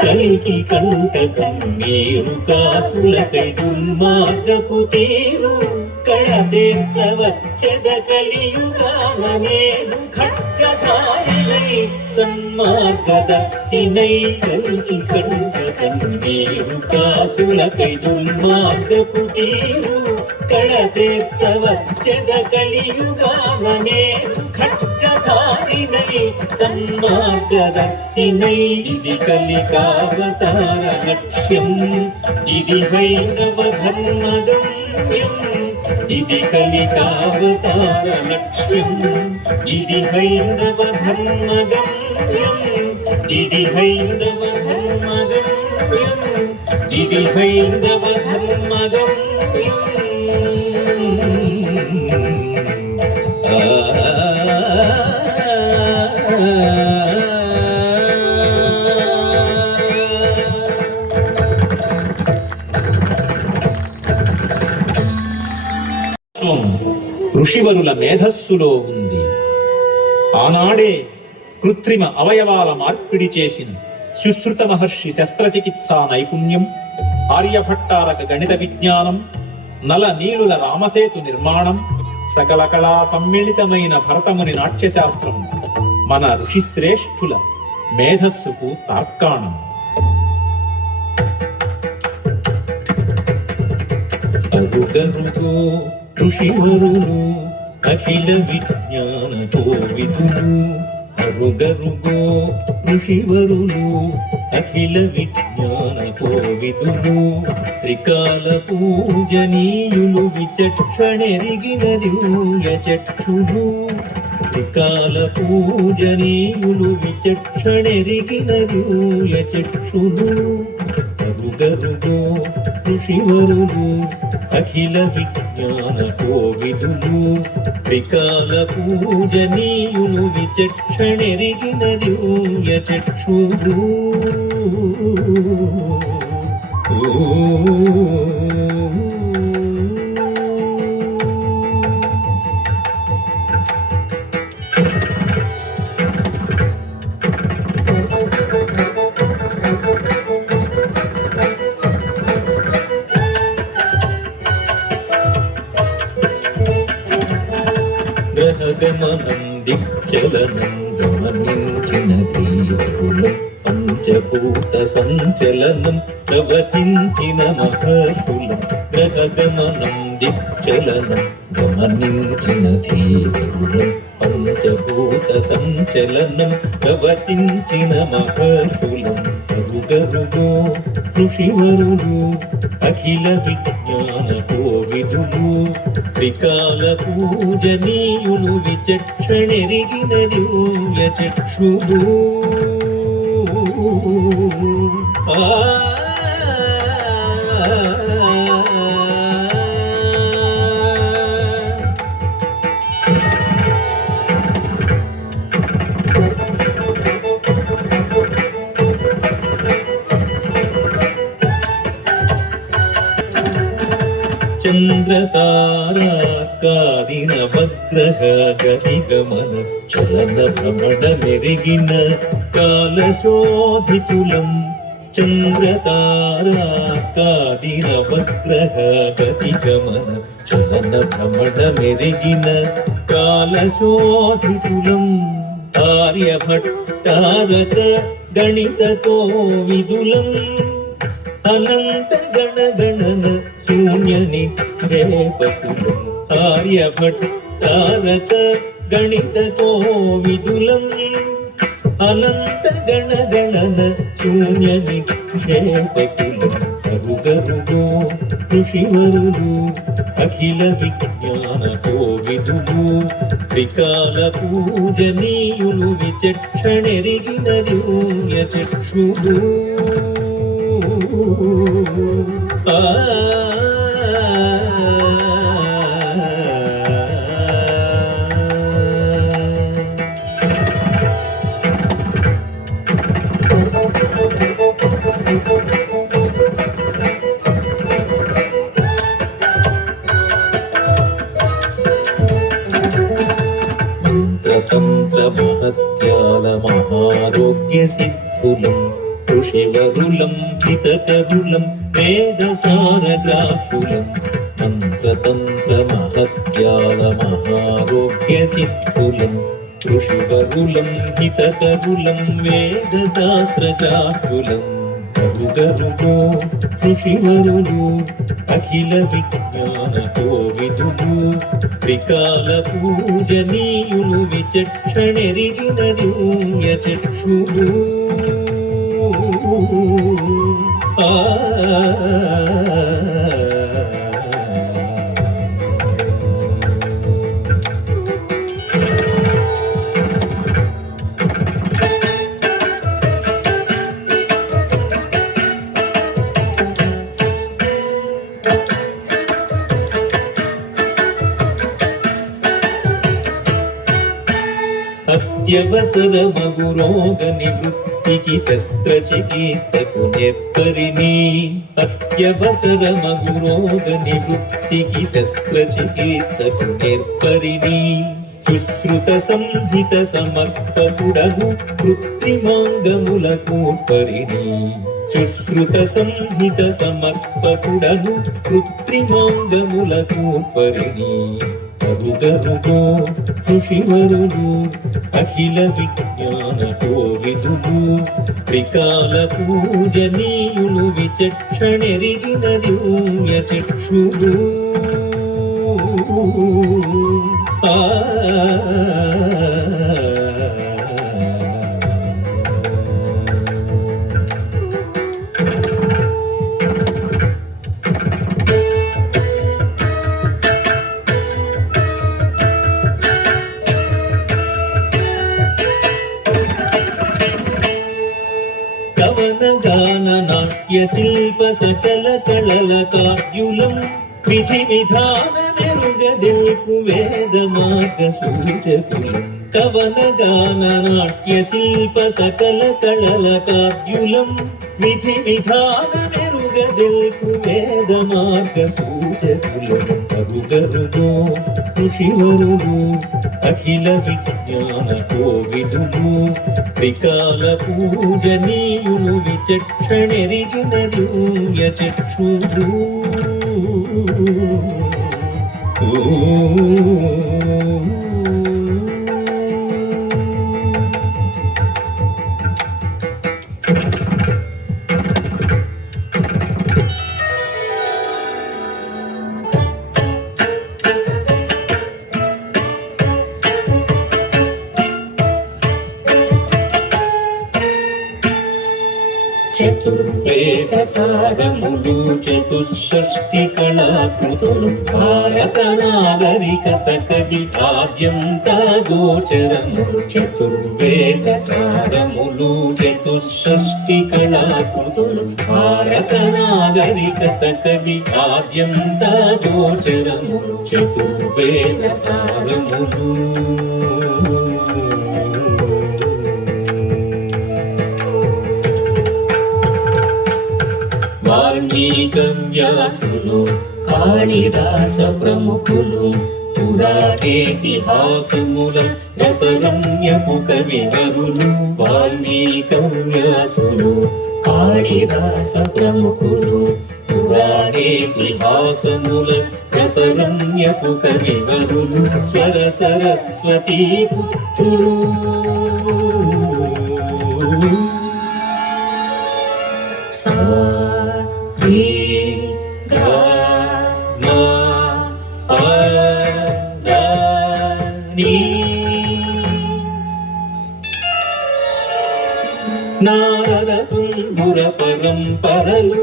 కలికి కంటకం నీరు కాసులకై దుర్మార్గపు తీరు కడతీర్చవచ్చద కలియుగాన నేను ఖడ్గధారిణై సన్మార్గదర్శినై కలికి కంటకం నీరు కాసులకై దుర్మార్గపు తీరు కడతీర్చవచ్చద కలియుగాన నేను ఖడ్గధారిణై సన్మార్గదర్శినై ఇది కలికావతార లక్ష్యం ఇది వైణవ ధర్మగమ్యం ఇది కలికావతార లక్ష్యం ఇది వైణవ ధర్మగమ్యం ఇది వైణవ ధర్మగమ్యం ఇది వైణవ ధర్మగమ్యం ఋషి ఋషివరుల మేధస్సులో ఉంది. ఆనాడే కృత్రిమ అవయవాల మార్పిడి చేసిన సుశ్రుత మహర్షి శస్త్రచికిత్సా నైపుణ్యం, ఆర్యభట్టారక గణిత విజ్ఞానం, నల నీలుల రామసేతు నిర్మాణం, సకల కళా సమ్మిళితమైన భరతముని నాట్యశాస్త్రం మన ఋషిశ్రేష్ఠుల మేధస్సుకు తార్కాణం. అరుగరుగో ఋషివరులు అఖిల విజ్ఞాన కోవిదులు, అరుగరుగో ఋషివరులు అఖిల విజ్ఞాన కోవిదులు, త్రికాల పూజనీయులు విచక్షణెరిగిన దివ్య చక్షులు, త్రికాల పూజనీయులు విచక్షణెరిగిన దివ్య చక్షులు, అరుగరుగో ఋషివరులు అఖిల విజ్ఞాన కోవిదులు, త్రికాల పూజనీయులు విచక్షణెరిగిన దివ్య చక్షులు. గ్రహగమనం దిక్చలనం గమనించిన ధీరులు, పంచభూత సంచలనం ప్రవచించిన మహర్షులు, గ్రహగమనం దిక్చలనం గమనించిన ధీరులు, పంచభూత సంచలనం ప్రవచించిన మహర్షులం, అరుగరుగో ఋషివరులు అఖిల విజ్ఞాన కోవిదులు, త్రికాల పూజనీయులు విచక్షణెరిగిన దివ్య చక్షులు. చంద్రతారాకాదిన వగ్రహ గతిగమన చలన భ్రమణ మెరిగిన కాలశోధితులం, చంద్రతారాకాదిన వగ్రహ గతిగమన చలన భ్రమణ మెరిగిన కాలశోధితులం, ఆర్యభట్టారక గణితతో విదులం, అనంత గణగణన శూన్య నిక్షేపకులం, ఆర్యభట్టారక గణితతో విదులం, అనంత గణగణన శూన్య నిక్షేపకులం, అరుగరుగో ఋషివరులు అఖిల విజ్ఞాన కోవిదులు, త్రికాల పూజనీయులు విచక్షణెరిగిన దివ్య చక్షులు. మంత్రతంత్ర మహత్యాల మహారోగ్య సిద్ధులం, ఋషివరులం హితకరులం వేదసారగ్రాహులం, మంత్రతంత్ర మహత్యాల మహారోగ్య సిద్ధులం, ఋషివరులం హితకరులం వేదశాస్త్రచాటులం, అరుగరుగో ఋషివరులు అఖిల విజ్ఞాన కోవిదులు, త్రికాల పూజనీయులు విచక్షణెరిగిన దివ్య చక్షులు. అత్యవసర మగు రోగ నివృత్తికి శస్త్రచికిత్సకు నెప్పరిని. అత్యవసర మగు రోగ నివృత్తికి శస్త్రచికిత్సకు నెప్పరిని. సుశ్రుత సంహిత సమర్పకుడను కృత్రిమాంగములకు పరిణి. సుశ్రుత సంహిత సమర్పకుడను కృత్రిమాంగములకు పరిణి. అరుదరులో ఋషివరులు అఖిల విజ్ఞాన కోవిదులు త్రికాల పూజనీయులు విచక్షణెరిగిన దివ్య చక్షులు. కవనగాన నాట్య శిల్ప సకల కళల కావ్యులం విధి విధాన మెరుగదెల్పు వేద మార్గ సూచకులం. కవనగాన నాట్య శిల్ప సకల కళల కావ్యులం విధి విధాన మెరుగదెల్పు వేద మార్గ సూచకులం. అరుగరులో ఋషివరులు అఖిల విజ్ఞాన కోవిదులు త్రికాల పూజనీయులు విచక్షణెరిగిన దివ్య చక్షులు. చతుర్వేద సారములు చతుషష్టి కళాకృతులు భారత నాగరికత కవి ఆద్యంత గోచరములు. చతుర్వేద సారములు చతుషష్టి కళాకృతులు భారత నాగరికత కవి ఆద్యంత గోచరములు. చతుర్వేద సారములు వాల్మీకవ్యాసులు కాళిదాస ప్రముఖులు పురాణేతిహాసముల రసరమ్యపు కవివరులు. వాల్మీకవ్యాసులు కాళిదాస ప్రముఖులు పురాణేతిహాసముల రసరమ్యపు కవివరులు. స్వర సరస్వతీ పుత్రులు సా రే గా మా ప ద ని. నారద తుంగుర పరంపరలు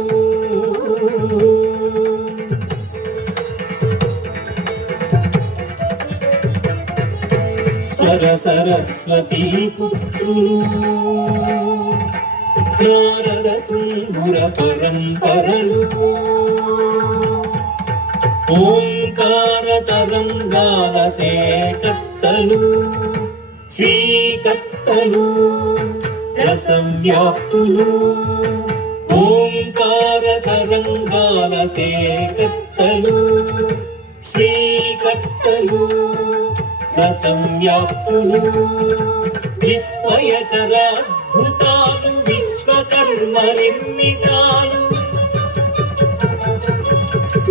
స్వర సరస్వతీ పుత్రులు నారద తుంగుర పరంపరలు. ఓంకార తరంగాల సేకర్తలు శ్రీకర్తలు రసవ్యాప్తులు. ఓంకార తరంగాల సేకర్తలు శ్రీకర్తలు రసవ్యాప్తులు. విస్మయకరాద్భుతాలు విశ్వకర్మ నిర్మితాలు.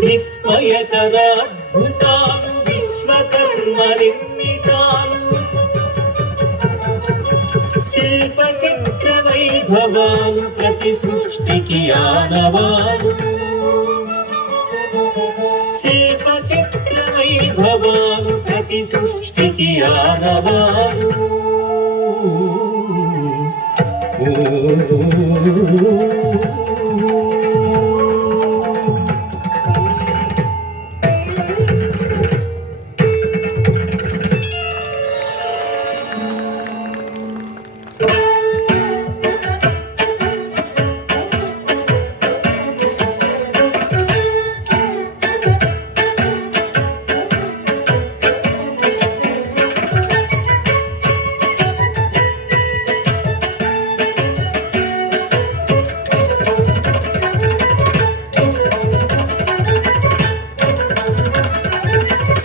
విస్మయకరాద్భుతాలు విశ్వకర్మ నిర్మితాలు. శిల్ప చక్ర వైభవాలు ప్రతి సృష్టికి ఆనవాలు. శిల్ప చక్ర వైభవాలు ప్రతి సృష్టికి ఆనవాలు.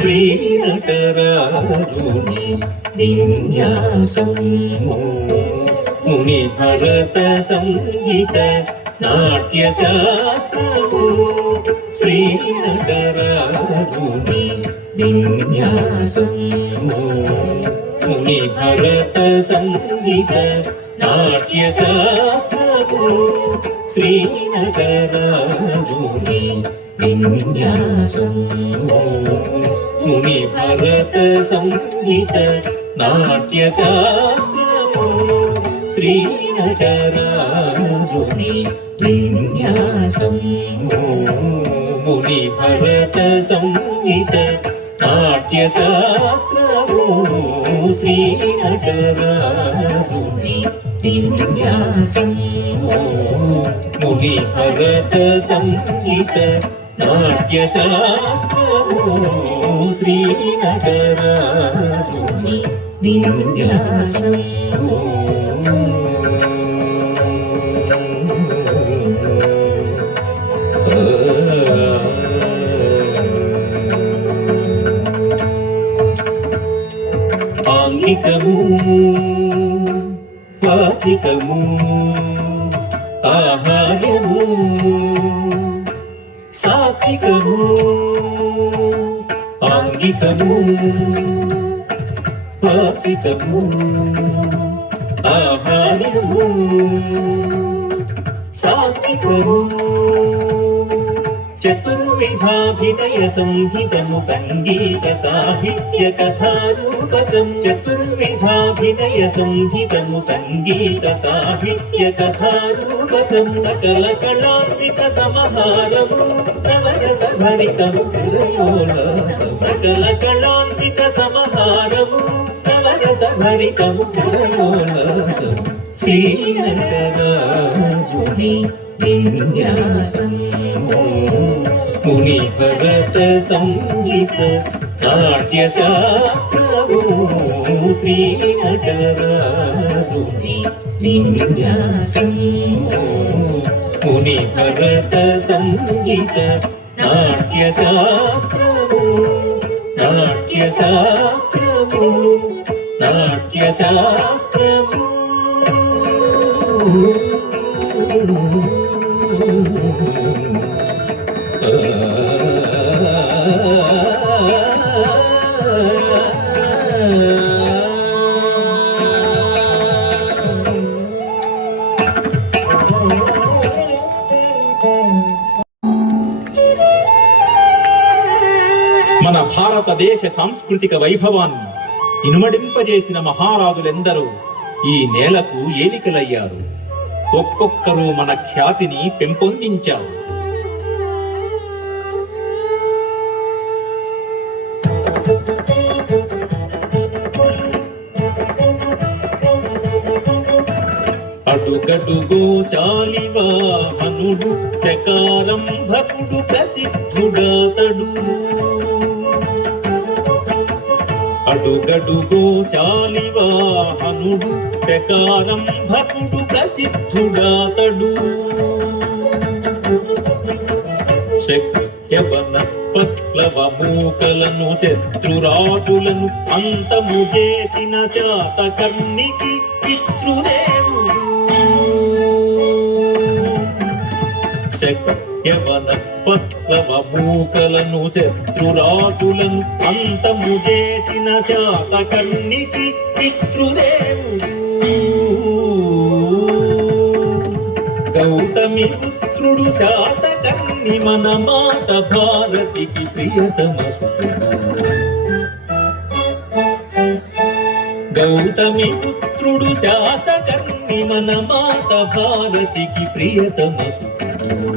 శ్రీనటరాజుని విన్యాసం ముని భరత సంగీత నాట్య శాస్త్రము శ్రీనటరాజుని విన్యాసం ముని భరత సంగీత నాట్య శాస్త్రము శ్రీనటరాజుని విన్యాసం ముని భరత సంగీత నాట్య శాస్త్రము శ్రీనటరాజుని విన్యాసం ముని భరత సంగీత నాట్య శాస్త్రము శ్రీనటరాజుని విన్యాసం ముని భరత సంగీత నాట్య శాస్త్రము శ్రీనటరాజుని విన్యాసం ఆంగికము వాచికము ఆహారము సాత్వికము ఆంగికము వాచికము ఆహారము సాత్వికము చతుర్విధాభినయ సంహితము సంగీత సాహిత్య కథారూపకం చతుర్విధాభినయ సంహితము సంగీత సాహిత్య కథారూపకం సకల కళాన్విత సమహారము నవరస భరితము హృదయోల్లాసం సకల కళాన్విత సమహారము నవరస భరితము హృదయోల్లాసం శ్రీనటరాజుని విన్యాసం ముని భరత సంగీత నాట్య శాస్త్రము శ్రీనటరాజుని విన్యాసం ముని భరత సంగీత నాట్య శాస్త్రము నాట్య శాస్త్రము నాట్య శాస్త్రము మన భారతదేశ సాంస్కృతిక వైభవాన్ని ఇనుమడింపజేసిన మహారాజులెందరూ ఈ నేలకు ఏలికలయ్యారు. ఒక్కొక్కరు మన ఖ్యాతిని పెంపొందించారు. అడుగడుగో శాలివాహనుడు శకారంభకుడు ప్రసిద్ధుడాతడు అడుగడుగో శాలివాహనుడు శకారంభకుడు ప్రసిద్ధుడాతడు శక్యవన పట్లవ మూకలను శత్రురాజులను అంతము చేసిన శాతకర్ణికి పితృదేవుడు శక్యవన పట్లవ మూకలను శత్రురాజులను అంతము చేసిన శాతకర్ణికి పితృదేవుడు గౌతమి పుత్రుడు శాతకర్ణి మన మాత భారతికి ప్రియతమ సుతుడు గౌతమి పుత్రుడు శాతకర్ణి మన మాత భారతికి ప్రియతమ సుతుడు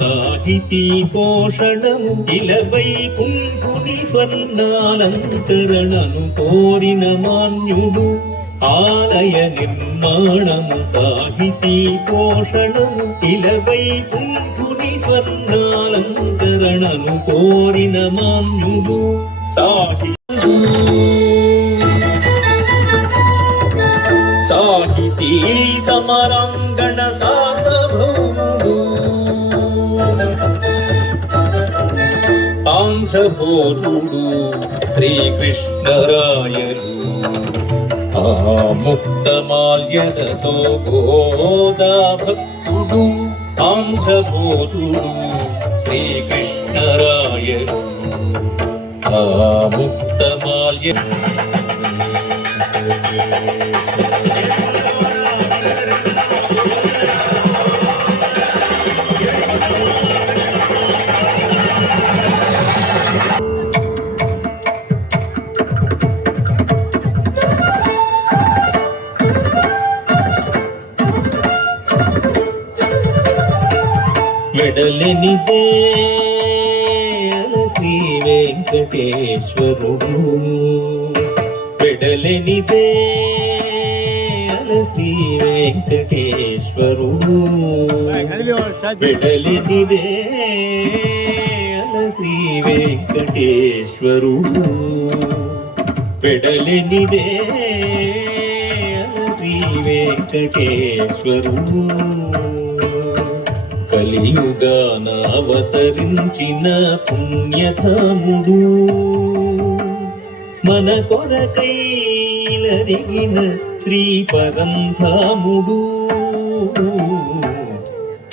సాహితీ పోషణము ఇలవై పుంఠుని స్వర్ణాలంకరణను కోరిన మాన్యుడు ఆలయ నిర్మాణము సాహితీ పోషణము ఇలవై పుంఠుని స్వర్ణాలంకరణను కోరిన మాన్యుడు సాహితీ సమరాంగణ సార్వభౌముడు ఆంధ్రభోజుడు శ్రీకృష్ణరాయలు ఆ ముక్తమాల్యదతో గోదా భక్తుడు ఆంధ్రభోజుడు శ్రీకృష్ణరాయలు ఆ ముక్తమాల్య వెడలెనిదే శ్రీ వెంకటేశ్వరుడు వెడలెనిదే శ్రీ వెంకటేశ్వరుడు వెడలెనిదే శ్రీ వెంకటేశ్వరుడు వెడలెనిదే శ్రీ వెంకటేశ్వరుడు కలియుగాన అవతరించిన పుణ్యధాముడు మన కొరకైలరిగిన శ్రీ పరంధాముడు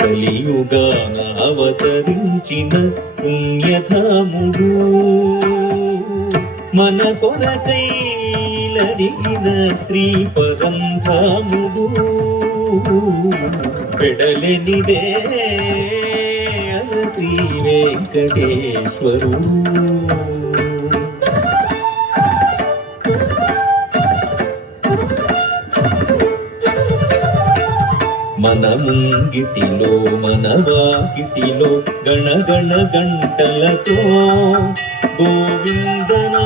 కలియుగాన అవతరించిన పుణ్యధాముడు మన కొరకైలరిగిన శ్రీ పరంధాముడు పెడలెనిదే శ్రీ వెంకటేశ్వరు మన ముంగిటిలో మన వాకిటిలో గణగణ గంటలతో గోవిందనామములతో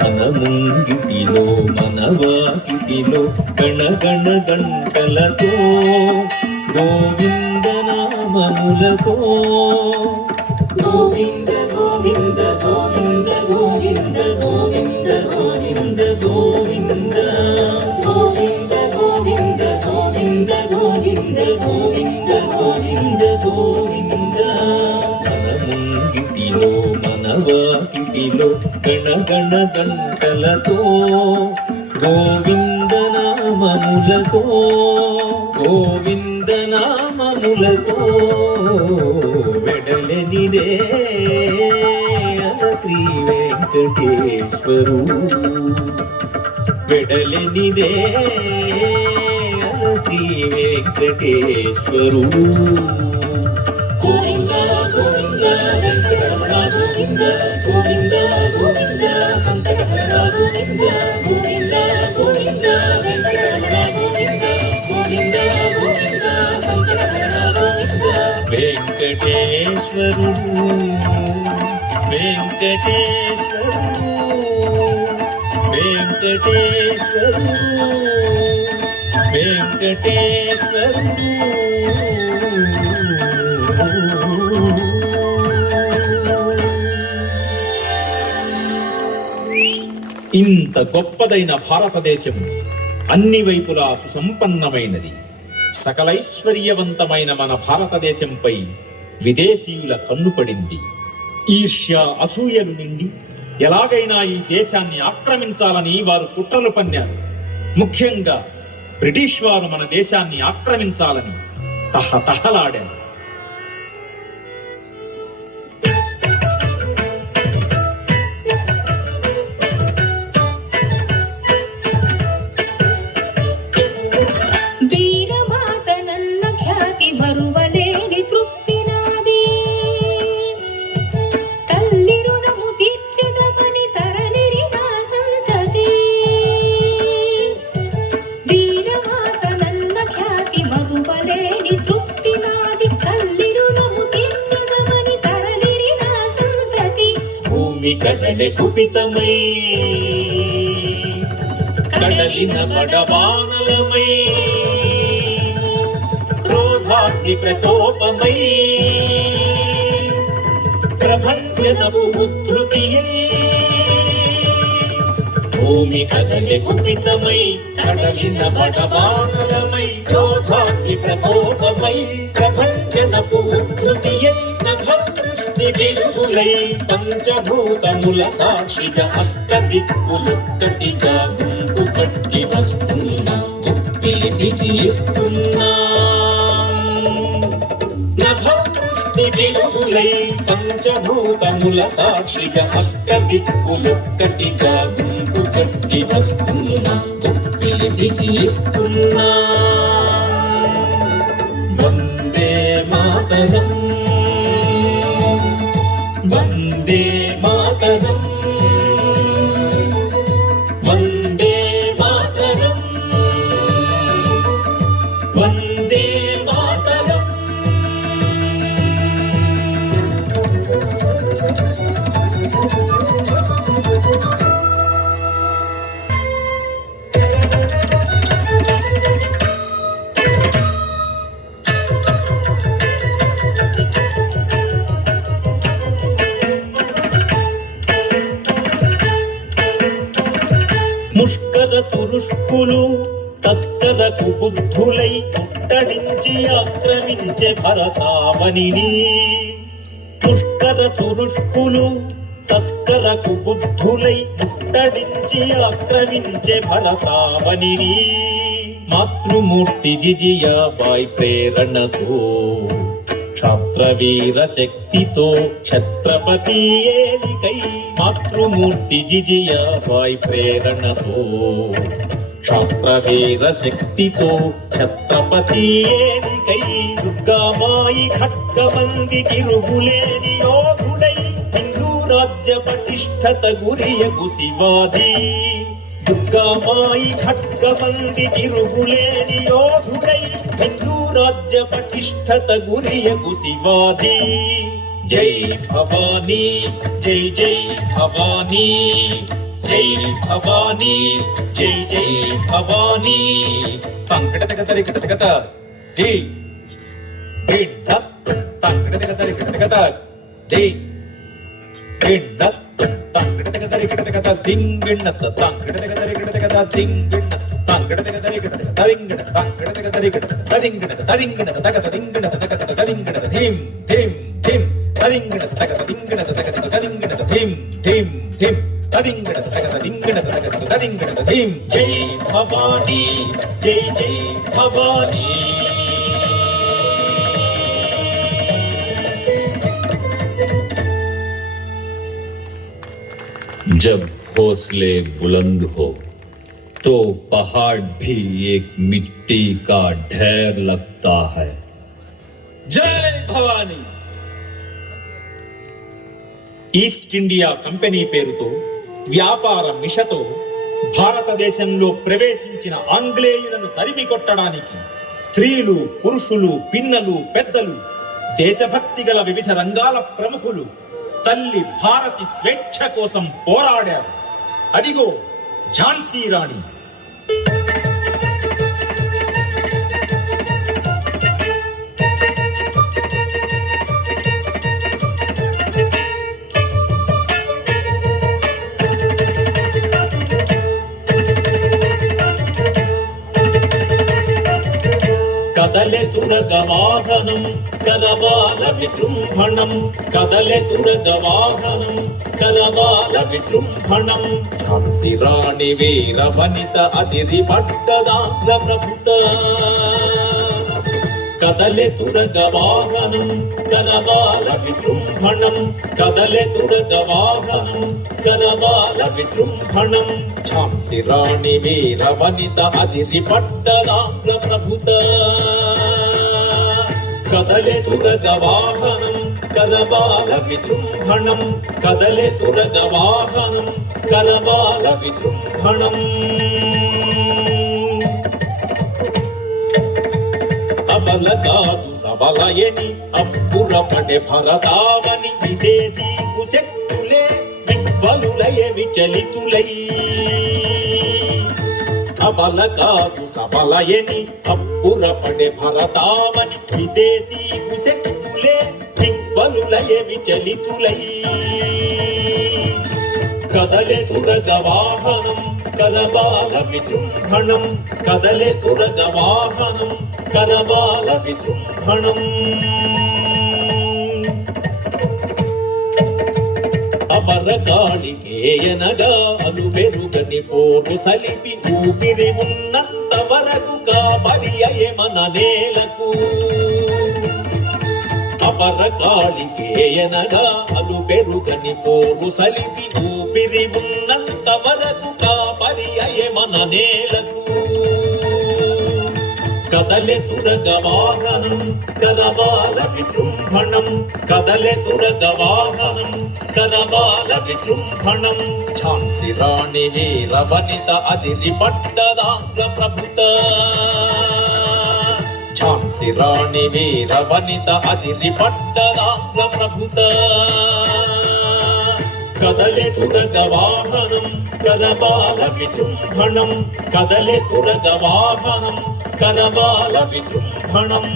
మన ముంగిటిలో మన వాకిటిలో గణగణ గంటలతో గోవిందనామములతో గోవింద గోవింద గోవింద గోవింద గోవింద గోవింద గోవింద గోవింద గోవింద గోవింద గోవింద గోవింద గోవింద గోవింద మన ముంగిటిలో మన వాకిటిలో గణగణ గంటలతో గోవిందనామములతో గోవిందనామములతో వెడలెనిదే శ్రీ వెంకటేశ్వరు వెడలెనిదే శ్రీ వెంకటేశ్వరు గోవింద గోవింద వెంకటరమణ గోవింద గోవింద గోవింద సంకటహర గోవింద గోవింద గోవింద వెంకటరమణ గోవింద గోవింద గోవింద సంకటహర గోవింద వెంకటేశ్వరుడు వెంకటేశ్వరుడు వెంకటేశ్వరుడు వెంకటేశ్వరుడు ఇంత గొప్పదైన భారతదేశం అన్ని వైపులా సుసంపన్నమైనది. సకలైశ్వర్యవంతమైన మన భారతదేశంపై విదేశీయుల కన్నుపడింది. ఈర్ష్య అసూయలు నిండి ఎలాగైనా ఈ దేశాన్ని ఆక్రమించాలని వారు కుట్రలు పన్నారు. ముఖ్యంగా బ్రిటిష్ వారు మన దేశాన్ని ఆక్రమించాలని తహతహలాడారు. వీరమాత నన్న ఖ్యాతి బరువలేని తృప్తి నాది, తల్లి రుణము తీర్చెదమని తరలిరి నా సంతతి. వీరమాత నన్న ఖ్యాతి బరువలేని తృప్తి కదలె కుపితమై కడలిన బడబానలమై క్రోధాగ్ని ప్రకోపమై ప్రభంజనపు ఉద్ధృతియై భూమి కదలె కుపితమై కడలిన బడబానలమై క్రోధాగ్ని ప్రకోపమై ప్రభంజనపు ఉద్ధృతియై నభదృష్టి బిందులై పంచభూతముల సాక్షిగా అష్టదిక్కులొక్కటిగా గుంపు కట్టి వస్తున్నా గుప్పిలి బిగిస్తున్నా నభదృష్టి బిందులై పంచభూతముల సాక్షిగా అష్టదిక్కులొక్కటిగా గుంపు కట్టి వస్తున్నా గుప్పిలి బిగిస్తున్నా వందే మాతరం వందే మాతరం వందే మాతరం వందే మాతరం ముష్కర తురుష్కులు తస్కరకు బుద్ధులై ముట్టడించి ఆక్రమించే భరతావనిని ముష్కర తురుష్కులు తస్కరకు బుద్ధులై ముట్టడించి ఆక్రమించే భరతావనిని మాతృమూర్తి జిజియాబాయి ప్రేరణతో క్షాత్రవీర శక్తితో ఛత్రపతి ఏలికై మాతృమూర్తి జిజియాబాయి ప్రేరణతో క్షాత్రవీర శక్తితో ఛత్రపతి ఏలికై దుర్గామాయి ఖడ్గమంది తిరుగులేని యోధుడై హిందూ రాజ్య పటిష్టత గురియకు శివాజీ దుర్గామాయి ఖడ్గమంది తిరుగులేని యోధుడై హిందూ రాజ్య పటిష్టత గురియకు శివాజీ జై భవానీ జై జై భవానీ జై భవానీ జై జై భవానీ పంకటతగతరికటతగత జై బిడ్డ పంకటతగతరికటతగత జై బిడ్డ పంకటతగతరికటతగత దింగిణత పంకటతగతరికటతగత దింగిణ పంకటతగతరికటతగత తరింగిణ పంకటతగతరికట తరింగిణ తరింగిణ తగత దింగిణ తగత తరింగిణ ధిం ధిం ధిం తరింగిణ తగత దింగిణ తగత తరింగిణ ధిం ధిం ధిం తరింగిణ తగత దింగిణ తగత తరింగిణ ధిం జై భవానీ జై జై భవానీ जब हौसले बुलंद हो तो पहाड़ भी एक मिट्टी का ढेर लगता है। జై భవానీ. ఈస్ట్ ఇండియా కంపెనీ పేరుతో వ్యాపార మిషతో భారతదేశంలో ప్రవేశించిన ఆంగ్లేయులను తరిమి కొట్టడానికి స్త్రీలు పురుషులు పిన్నలు పెద్దలు దేశభక్తి గల వివిధ రంగాల ప్రముఖులు తల్లి భారతి స్వేచ్ఛ కోసం పోరాడారు. అదిగో ఝాన్సీ రాణి. కదలె తురగ వాహనం కరవాల విజృంభణం కదలె తురగ వాహనం కరవాల విజృంభణం ఝాన్సీ రాణి వీర వనిత అదిరి పట్టదాగ్ర ప్రభుత కదలె తురగ వాహనం కరవాల విజృంభణం కదలె తురగ వాహనం కరవాల విజృంభణం ఝాన్సీ రాణి వీర వనిత అదిరి పట్టదాగ్ర ప్రభుత కదలె తురగ వాహనం కరవాల విజృంభణం కదలె తురగ వాహనం కరవాల విజృంభణం అబల కాదు సబలయని అప్పురపడే భరతావని విదేశీ కుశక్తులే దిగ్బలులయ విచలితులై అబల కాదు సబలయని అప్పురపడే భరతావని విదేశీ కుశకులే దిగ్బలులయ విచలితులై కదలే తురగ వాహనం కరబాల విజృంభణం కదలే తురగ వాహనం కరబాల విజృంభణం అమరకాళికేయనగా అలుబెరుగని పోరు సలిపి ఊపిరి ఉన్నంత వరకు కాపరి అయమన నేలకు అమరకాళికేయనగా అలుబెరుగని పోరు సలిపి ఊపిరి ఉన్నంత వరకు కాపరి అయమన నేలకు కదలే తురగ వాహనం కరబాల విజృంభణం కదలే తురగ వాహనం కరబాల విజృంభణం ఝాన్సీ రాణి వీర వనిత అదిరి పట్టదాంగ్ల ప్రభుత ఝాన్సీ రాణి వీర వనిత అదిరి పట్టదాంగ్ల ప్రభుత కదలే తురగ వాహనం కరబాల విజృంభణం కదలే తురగ వాహనం కరబాల విజృంభణం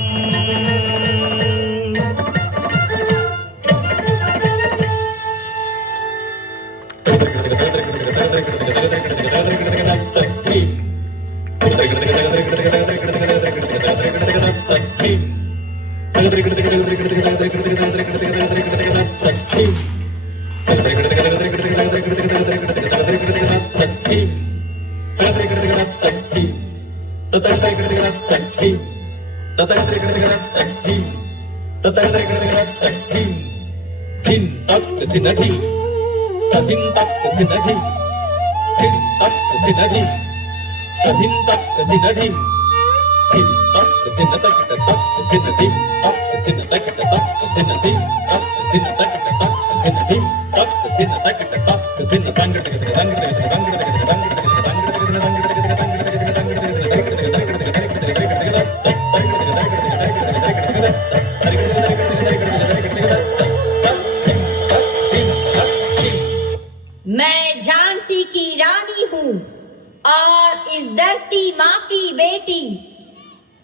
मैं झांसी की रानी हूँ और इस धरती माँ की बेटी।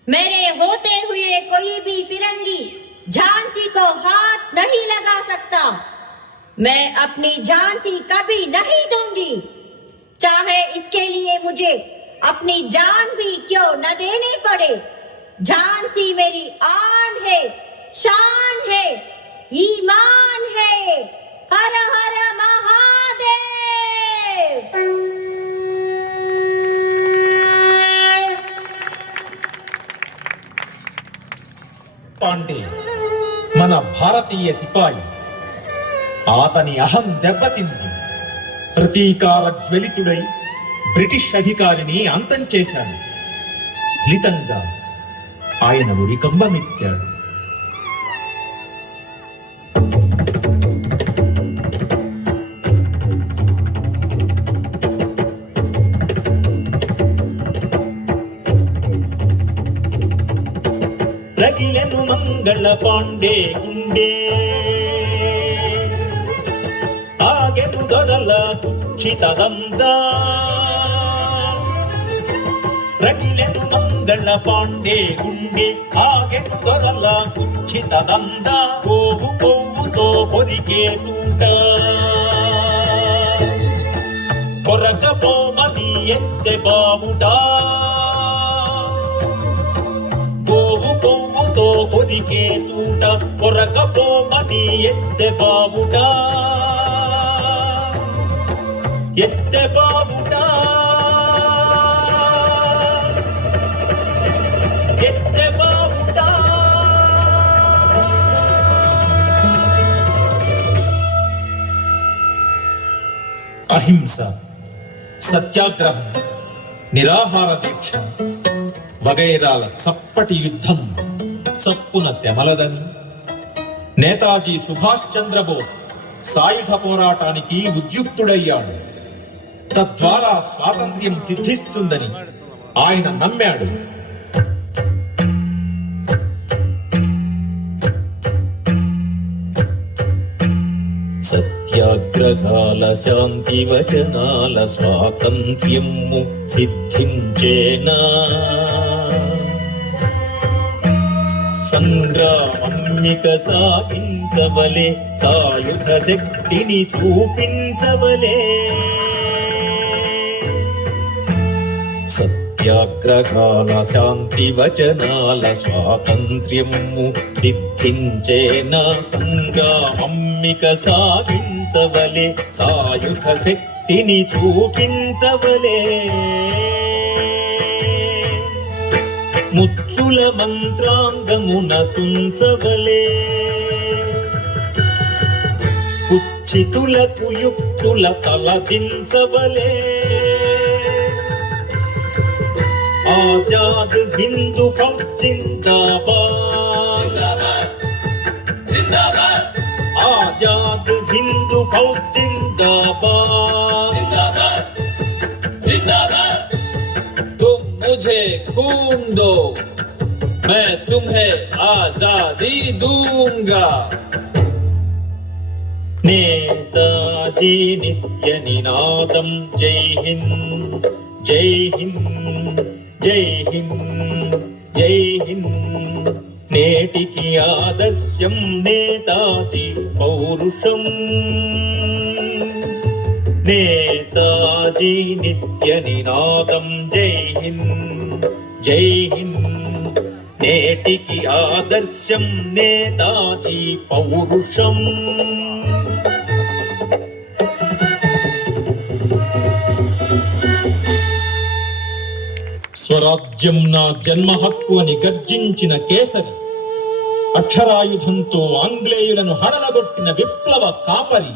मेरे होते हुए कोई भी फिरंगी झांसी को हाथ नहीं लगा सकता। मैं अपनी झांसी कभी नहीं दूंगी, चाहे इसके लिए मुझे अपनी जान भी क्यों न देनी पड़े। झांसी मेरी आन है, शान है, ईमान है। हर हर महादेव। పాండే మన భారతీయ సిపాయి అతని అహం దెబ్బతింది. ప్రతీకార జ్వలితుడై బ్రిటిష్ అధికారిని అంతం చేశాడు. ఫలితంగా ఆయన ఉరికంబమెక్కాడు. రగిలెను మంగళ పాండే గుండె ఆగెను దొరల కుచ్చితదందా. రగిలెను మంగళ పాండే గుండె ఆగెను దొరల కుచ్చితదందా. పోవు పోవుతో పొరికే తూట కొరకపోమని ఎత్తె బావుటా. పొరికే తూట కొరకపోమని ఎత్తె బావుట ఎత్తె బావుట ఎత్తె బావుట. అహింస, సత్యాగ్రహం, నిరాహార దీక్ష వగైరాల చప్పటి యుద్ధం చప్పున తెమలదని నేతాజీ సుభాష్ చంద్రబోస్ సాయుధ పోరాటానికి ఉద్యుక్తుడయ్యాడు. తద్వారా స్వాతంత్ర్యం సిద్ధిస్తుందని ఆయన నమ్మాడు. సత్యాగ్రహ సత్యాగ్రహాల శాంతి వచనాల స్వాతంత్ర్యము సిద్ధించేనా సంగ్రామమ్మిక సాగించవలే సాయుధ శక్తిని చూపించవలే సత్యాగ్రహాల శాంతి వచనాల స్వాతంత్ర్యము సిద్ధించేన సంగ్రామమ్మిక సాగించవలే సాయుధ శక్తిని చూపించవలే ముచ్చుల మంత్రాంగమున తుంచవలే కుచ్చితులకు యుక్తుల తలదించవలే आजाद हिंदू फौज जिंदाबाद जिंदाबाद आजाद हिंदू फौज जिंदाबाद जिंदाबाद जिंदाबाद तुम मुझे खून दो मैं तुम्हें आजादी दूंगा नेताजी नित्य निनादम जय हिंद जय हिंद जय हिंद जय हिंद నేటికి ఆదర్శం నేతాజీ పౌరుషం నేతాజీ నిత్య నినాదం జై హింద్ జై హింద్ నేటికి ఆదర్శం నేతాజీ పౌరుషం స్వరాజ్యం నా జన్మ హక్కు అని గర్జించిన కేసరి, అక్షరాయుధంతో ఆంగ్లేయులను హడలగొట్టిన విప్లవ కాపరి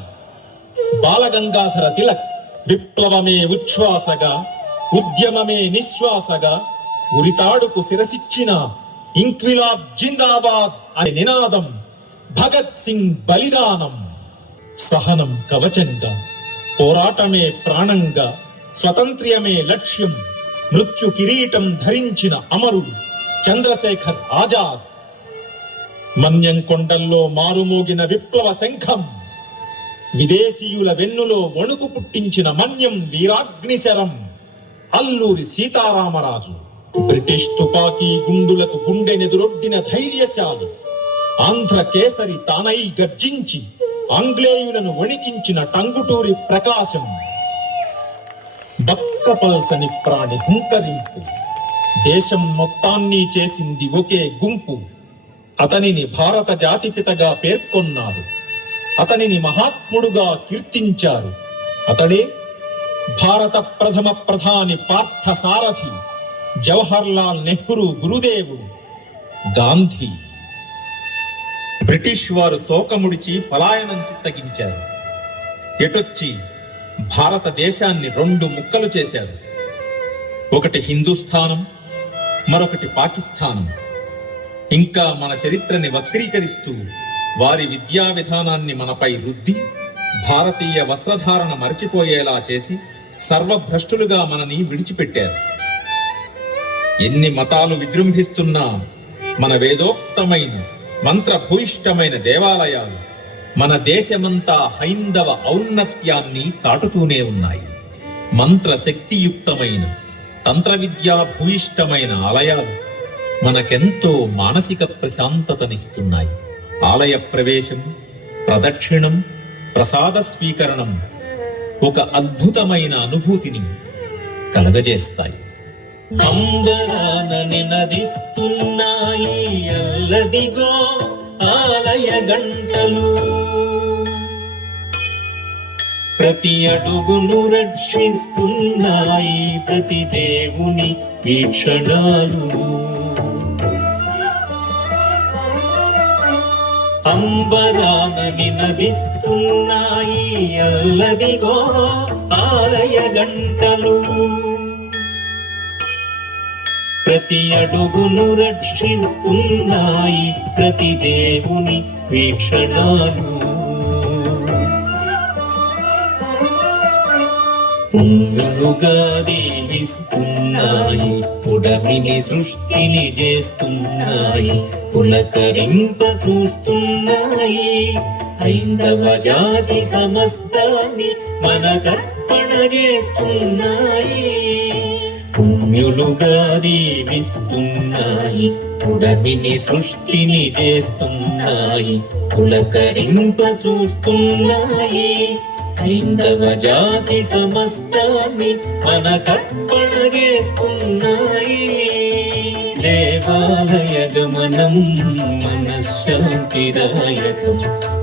బాలగంగాధర తిలక్ విప్లవమే ఉచ్ఛ్వాసగా, ఉద్యమమే నిశ్వాసగా ఉరితాడుకు శిరసిచ్చిన ఇంక్విలాబ్ జిందాబాద్ అనే నినాదం, భగత్ సింగ్ బలిదానం, సహనం కవచంగా, పోరాటమే ప్రాణంగా, స్వతంత్ర్యమే లక్ష్యం, మృత్యు కిరీటం ధరించిన అమరుడు చంద్రశేఖర్ ఆజాద్. మన్యం కొండల్లో మారుమోగిన విప్లవ శంఖం, విదేశీయుల వెన్నులో వణుకు పుట్టించిన మన్యం వీరాగ్నిశరం అల్లూరి సీతారామరాజు. బ్రిటిష్ తుపాకీ గుండులకు గుండెనెదురొడ్డిన ధైర్యశాలి, ఆంధ్ర కేసరి తానై గర్జించి ఆంగ్లేయులను వణికించిన టంగుటూరి ప్రకాశం. బక్కపల్సని ప్రాణి హుంకరింపు, దేశం మొత్తాన్ని చేసింది ఒకే గుంపు. అతనిని భారత జాతిపితగా పేర్కొన్నారు, అతనిని మహాత్ముడుగా కీర్తించారు. అతడే భారత ప్రథమ ప్రధాని పార్థ సారథి, జవహర్లాల్ నెహ్రూ గురుదేవుడు, గాంధీ. బ్రిటిష్ వారు తోకముడిచి పలాయనం చిత్తగించారు. ఎటొచ్చి భారతదేశాన్ని రెండు ముక్కలు చేశారు. ఒకటి హిందుస్థానం, మరొకటి పాకిస్తానం. ఇంకా మన చరిత్రని వక్రీకరిస్తూ వారి విద్యా విధానాన్ని మనపై రుద్ది, భారతీయ వస్త్రధారణ మరచిపోయేలా చేసి సర్వభ్రష్టులుగా మనని విడిచిపెట్టారు. ఎన్ని మతాలు విజృంభిస్తున్నా మన వేదోక్తమైన మంత్రభూయిష్టమైన దేవాలయాలు మన దేశమంతా హైందవ ఔన్నత్యాన్ని చాటుతూనే ఉన్నాయి. మంత్రశక్తియుక్తమైన తంత్ర విద్యా భూయిష్టమైన ఆలయాలు మనకెంతో మానసిక ప్రశాంతతనిస్తున్నాయి. ఆలయ ప్రవేశం, ప్రదక్షిణం, ప్రసాద స్వీకరణం ఒక అద్భుతమైన అనుభూతిని కలగజేస్తాయి. అంబరానని నదిస్తున్నాయి అల్లదిగో ఆలయ గంటలు, ప్రతి అడుగును రక్షిస్తున్నాయి ప్రతి దేవుని వీక్షణాలు. అంబరానని నదిస్తున్నాయి అల్లదిగో ఆలయ గంటలు, ప్రతి అడుగును రక్షిస్తున్నాయి ప్రతి దేవుని వీక్షణాలు. పుంగలుగా దీవిస్తున్నాయి, పుడమిని సృష్టిని చేస్తున్నాయి, పులకరింప చూస్తున్నాయి, హైందవ జాతి సమస్తాన్ని మనకర్పణ చేస్తున్నాయి, పుణ్యులుగా దీవిస్తున్నాయి, పుడమిని సృష్టిని చేస్తున్నాయి, పులకరింప చూస్తున్నాయి. హైందవ జాతి సమస్తాన్ని మనకర్పణ చేస్తున్నాయి. దేవాలయ గమనం మనశ్శాంతిదాయకం,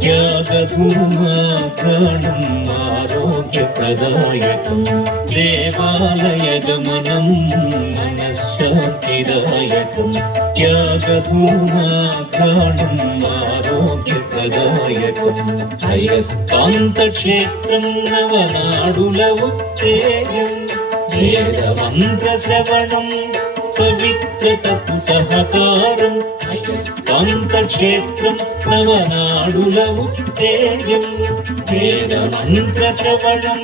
యాగధూమాఘ్రాణం ఆరోగ్యప్రదాయకం. దేవాలయ గమనం మనశ్శాంతిదాయకం, యాగధూమాఘ్రాణం ఆరోగ్యప్రదాయకం. అయస్కాంత క్షేత్రం నవనాడుల ఉత్తేజం, వేదమంత్ర శ్రవణం పవిత్రతకు సహకారం. అయస్కాంత క్షేత్రం నవనాడుల ఉత్తేజం, వేదమంత్ర శ్రవణం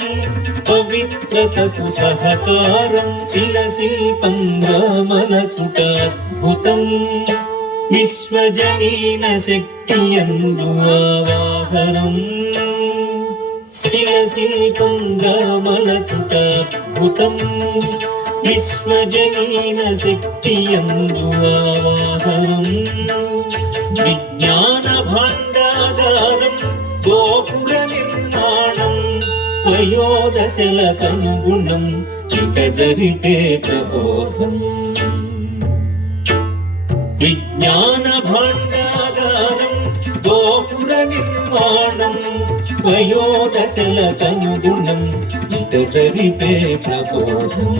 పవిత్రతకు సహకారం. శిలశిల్పంగా మలచుట అద్భుతం, విశ్వజనీన శక్తి యందు ఆవాహనం. శిలశిల్పంగా మలచుట అద్భుతం, విశ్వజనీన శక్తి యందు ఆవాహనం. విజ్ఞాన భాండాగారం గోపుర నిర్మాణం, వయోదశలకనుగుణం ఇక జరిపే ప్రబోధం. విజ్ఞాన భాండాగారం గోపుర నిర్మాణం, వయోదశలకనుగుణం ఇక జరిపే ప్రబోధం.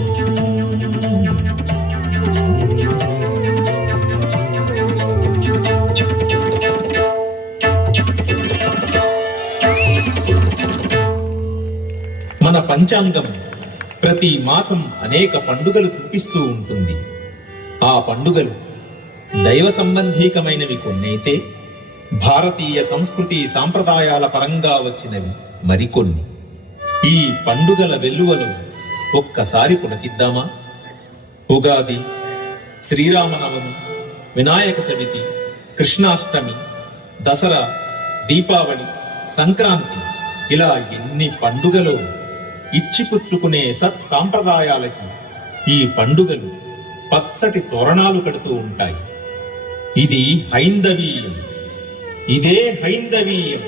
మన పంచాంగం ప్రతి మాసం అనేక పండుగలు చూపిస్తూ ఉంటుంది. ఆ పండుగలు దైవ సంబంధీకమైనవి కొన్నైతే, భారతీయ సంస్కృతి సాంప్రదాయాల పరంగా వచ్చినవి మరికొన్ని. ఈ పండుగల వెల్లువలో ఒక్కసారి పులకిద్దామా? ఉగాది, శ్రీరామనవమి, వినాయక చవితి, కృష్ణాష్టమి, దసరా, దీపావళి, సంక్రాంతి, ఇలా ఎన్ని పండుగలు! ఇచ్చిపుచ్చుకునే సత్సాంప్రదాయాలకి ఈ పండుగలు పచ్చటి తోరణాలు కడుతూ ఉంటాయి. ఇది హైందవీయం, ఇదే హైందవీయం.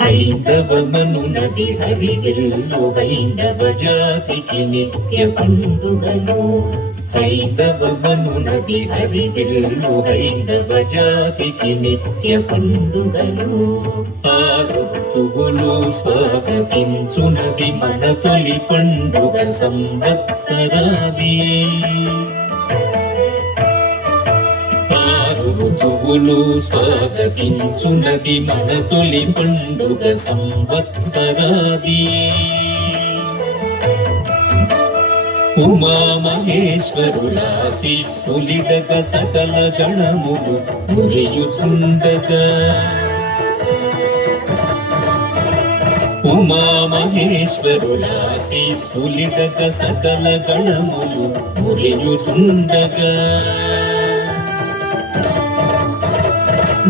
హైందవమనునది హరివిల్లు, హైందవ జాతికి నిత్య పండుగలు. హైందవమనునది హరివిల్లు, హైందవ జాతికి నిత్య పండుగలు. ఆరు ఋతువులు స్వాగతించునది మన తొలి పండుగ సంవత్సరాది. ఋతువులు స్వాగతించునది మన తొలి పండుగ సంవత్సరాది. ఉమామహేశ్వరులాశీస్సులిడగ సకల గణములు మురియుచుండగా. ఉమామహేశ్వరులాశీస్సులిడగ సకల గణములు మురియుచుండగా.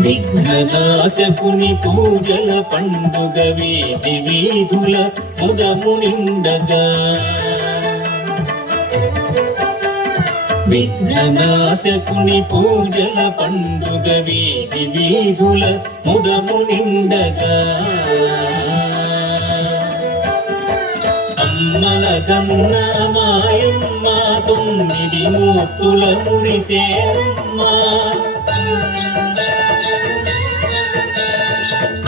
విఘ్ననాశకుని పూజల పండుగ వీధి వీధుల ముదము నిండగా. విఘ్ననాశకుని పూజల పండుగ వీధి వీధుల ముదము నిండగా. అమ్మల గన్న మాయమ్మ తొమ్మిది మూర్తుల మురిసేరమ్మ.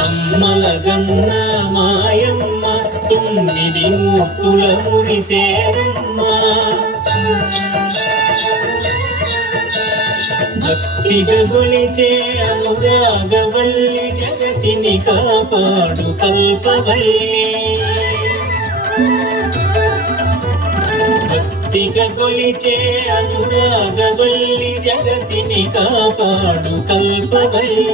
అమ్మల గన్న మాయమ్మ తొమ్మిది మూర్తుల మురిసేరమ్మ. భక్తిగా గొలిచే అనురాగవల్లి, జగతిని కాపాడు కల్పవల్లి. భక్తిగా గొలిచే అనురాగవల్లి, జగతిని కాపాడు కల్పవల్లి.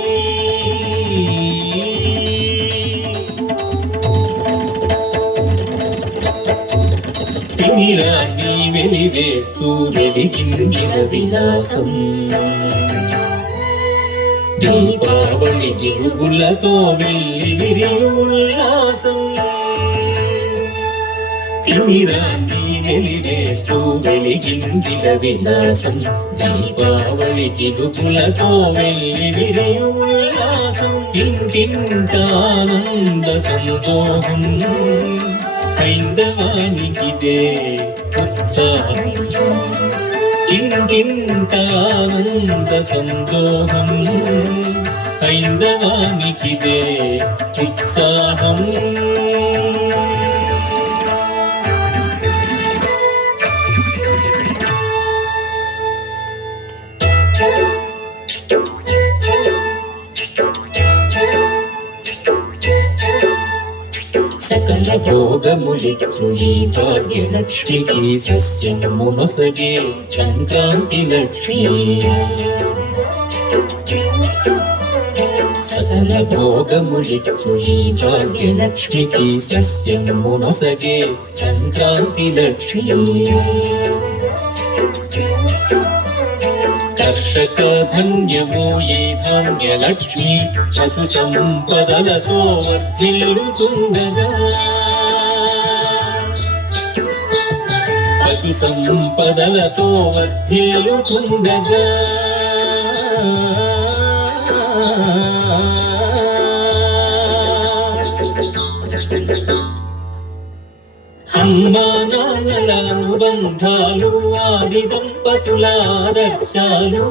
తిమిరాన్ని వెలివేస్తూ వెలిగిందిన విలాసం దీపావళి జిలుగులతో వెళ్ళి విరియు ఉల్లాసం తిమిరాన్ని వెలివేస్తూ వెలిగిందిన విలాసం దీపావళి జిలుగులతో వెళ్ళి విరియు ఉల్లాసం ఇంటింటానంద సంతోషం హైందవానికిదే ఉత్సాహం ఇంటింటానంద సంతోషం హైందవానికిదే ఉత్సాహం సకల భోగములిచ్చు ఈ భాగ్యలక్ష్మికి సస్యము నొసగే సంక్రాంతి లక్ష్మి సకల భోగములిచ్చు ఈ భాగ్యలక్ష్మికి సస్యము నొసగే సంక్రాంతి లక్ష్మి కర్షక ధన్యమో ఏ ధాన్యలక్ష్మి పశు సంపదలతో వర్ధిల్లుచుండగా పశు సంపదలతో వర్ధిల్లుచుండగా అమ్మా నాన్నల అనుబంధాలు ఆది దంపతుల ఆదర్శాలు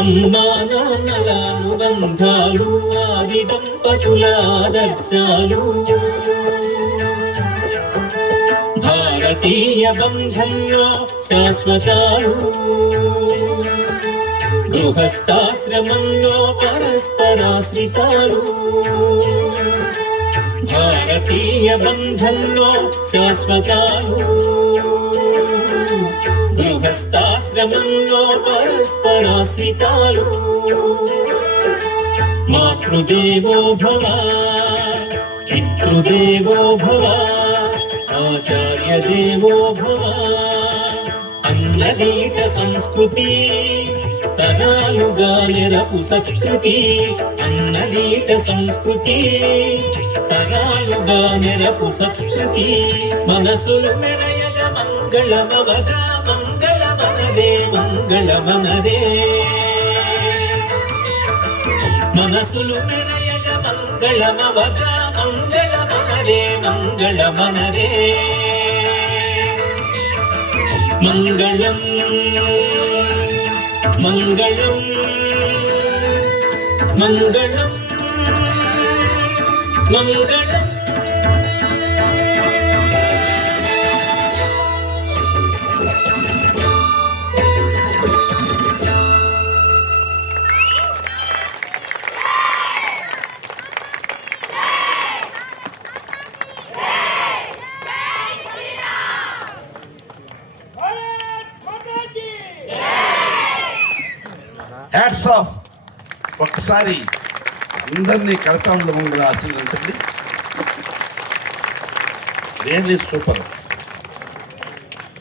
అమ్మా నాన్నల అనుబంధాలు ఆది దంపతుల ఆదర్శాలు భారతీయ బంధంలో శాశ్వతాలు గృహస్థాశ్రమంలో పరస్పరాశ్రితాలు భారతీయ బంధంలో శాశ్వతాలు గృహస్థాశ్రమంలో పరస్పరాశ్రితాలు మాతృదేవో భవ పితృదేవో భవ ఆచార్య దేవో భవ అన్నదీట సంస్కృతి తరాలుగా నెరపు సత్కృతి అన్నదీట సంస్కృతి తరాలుగా నెరపు సత్కృతి మనసులు మెరయగ మంగళమవగా మంగళమనరే మంగళమనరే మనసులు మెరయగ మంగళమవగా మంగళమనరే మంగళమనరే మంగళం మంగళం మంగళం మంగళం హ్యాట్స్ ఆఫ్. ఒక్కసారి అందరినీ కరతాండ్ల ముందు ఆశీర్వదించండి. Really super.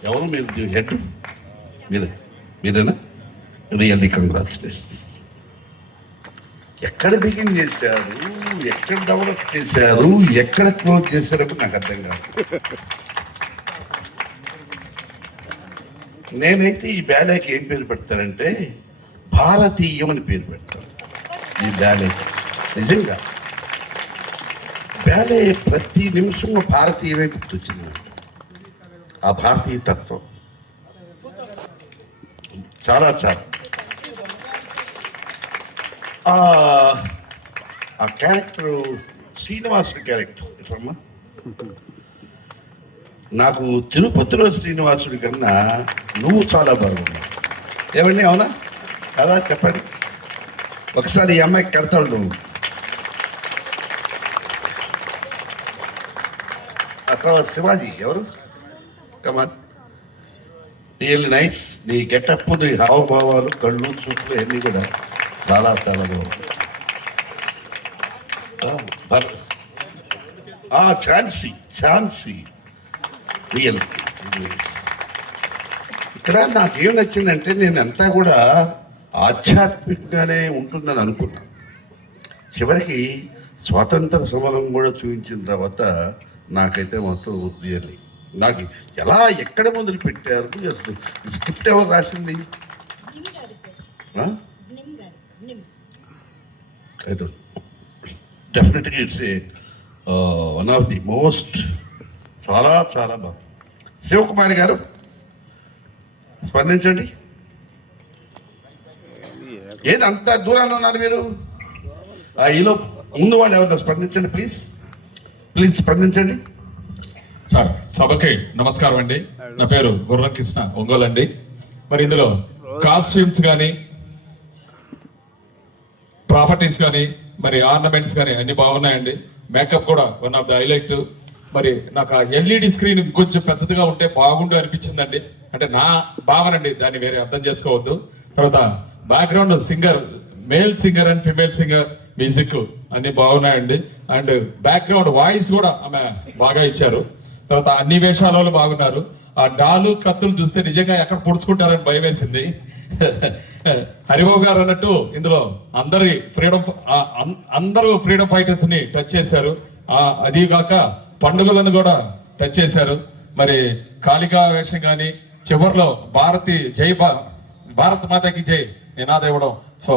ఎవరు మీరు హెడ్? మీరేనా? Really congratulation. ఎక్కడ బిగిన్ చేశారు, ఎక్కడ డెవలప్ చేశారు, ఎక్కడ క్లోజ్ చేశారో నాకు అర్థం కాదు. నేనైతే ఈ బ్యాలేకి ఏం పేరు పెడతానంటే భారతీయం అని పేరు పెడతాను. ఈ బ్యాలే నిజంగా బ్యాలే ప్రతి నిమిషము భారతీయమే గుర్తొచ్చింది. ఆ భారతీయ తత్వం చాలా చాలా ఆ క్యారెక్టర్ శ్రీనివాసుడి క్యారెక్టర్ ఎట్లమ్మా, నాకు తిరుపతిలో శ్రీనివాసుడి కన్నా నువ్వు చాలా బాగున్నావు. ఏమండి, అవునా కదా? చెప్పండి ఒకసారి. ఈ అమ్మాయికి కడతాడు నువ్వు. ఆ తర్వాత శివాజీ ఎవరు? కమాన్, రియల్లీ నైస్. నీ గెటప్, నీ హావభావాలు, కళ్ళు, చూపులు అన్నీ కూడా చాలా చాలా బాగుంది. ఝాన్సీ ఝాన్సీ రియల్. ఇక్కడ నాకేం నచ్చిందంటే నేను అంతా కూడా ఆధ్యాత్మికంగానే ఉంటుందని అనుకున్నా. చివరికి స్వాతంత్ర సమరం కూడా చూపించిన తర్వాత నాకైతే మొత్తం రియల్లీ నాకు ఎలా ఎక్కడ మొదలు పెట్టారు, అసలు స్క్రిప్ట్ ఎవరు రాసింది? డెఫినెట్గా it's a one of the most చాలా చాలా బాగుంది. శివకుమారి గారు స్పందించండి. ఏది అంత దూరంలో ఉన్నారు మీరు? ఈలో ముందు వాళ్ళు ఎవరన్నా స్పందించండి ప్లీజ్, ప్లీజ్ స్పందించండి. సార్ సభకి నమస్కారం అండి. నా పేరు గుర్రం కృష్ణ, ఒంగోలు అండి. మరి ఇందులో కాస్ట్యూమ్స్ కానీ, ప్రాపర్టీస్ కానీ, మరి ఆర్నమెంట్స్ కానీ అన్ని బాగున్నాయండి. మేకప్ కూడా వన్ ఆఫ్ ద హైలైట్. మరి నాకు ఆ ఎల్ఈడి స్క్రీన్ కొంచెం పెద్దదిగా ఉంటే బాగుండు అనిపించిందండి. అంటే నా భావన అండి, దాన్ని వేరే అర్థం చేసుకోవద్దు. తర్వాత background singer, male singer and female singer music అన్ని బాగున్నాయండి. అండ్ బ్యాక్గ్రౌండ్ వాయిస్ కూడా ఆమె బాగా ఇచ్చారు. తర్వాత అన్ని వేషాలలో బాగున్నారు. ఆ డాలు కత్తులు చూస్తే నిజంగా ఎక్కడ పొడుచుకుంటారని భయం వేసింది. హరిబాబు గారు అన్నట్టు ఇందులో అందరూ ఫ్రీడమ్ ఫైటర్స్ ని టచ్ చేశారు. అదీగాక పండుగలను కూడా టచ్ చేశారు. మరి కాళికా వేషం కానీ చివరిలో భారత్ మాతకి జై నినాదం ఇవ్వడం, సో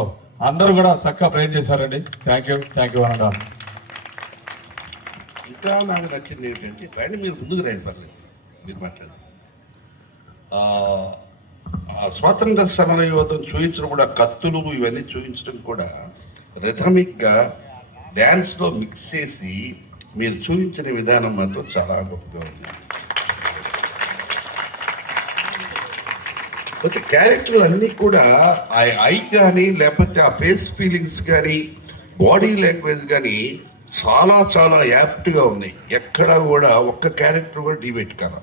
అందరూ కూడా చక్కగా ప్రయత్నం చేశారండి. థ్యాంక్ యూ అనండి. ఇంకా నాకు నచ్చింది ఏంటంటే రండి, మీరు ముందుకు రండి, పర్లేదు మీరు మాట్లాడండి. ఆ స్వాతంత్ర సమర యోధం చూపించడం కూడా, కత్తులు ఇవన్నీ చూపించడం కూడా రిథమిక్గా డ్యాన్స్లో మిక్స్ చేసి మీరు చూపించిన విధానం మాత్రం చాలా గొప్పగా ఉంది. అయితే క్యారెక్టర్లు అన్నీ కూడా ఆ ఐ కానీ లేకపోతే ఆ ఫేస్ ఫీలింగ్స్ కానీ బాడీ లాంగ్వేజ్ కానీ చాలా చాలా యాప్ట్గా ఉన్నాయి. ఎక్కడ కూడా ఒక్క క్యారెక్టర్ కూడా డిబేట్ కాదు.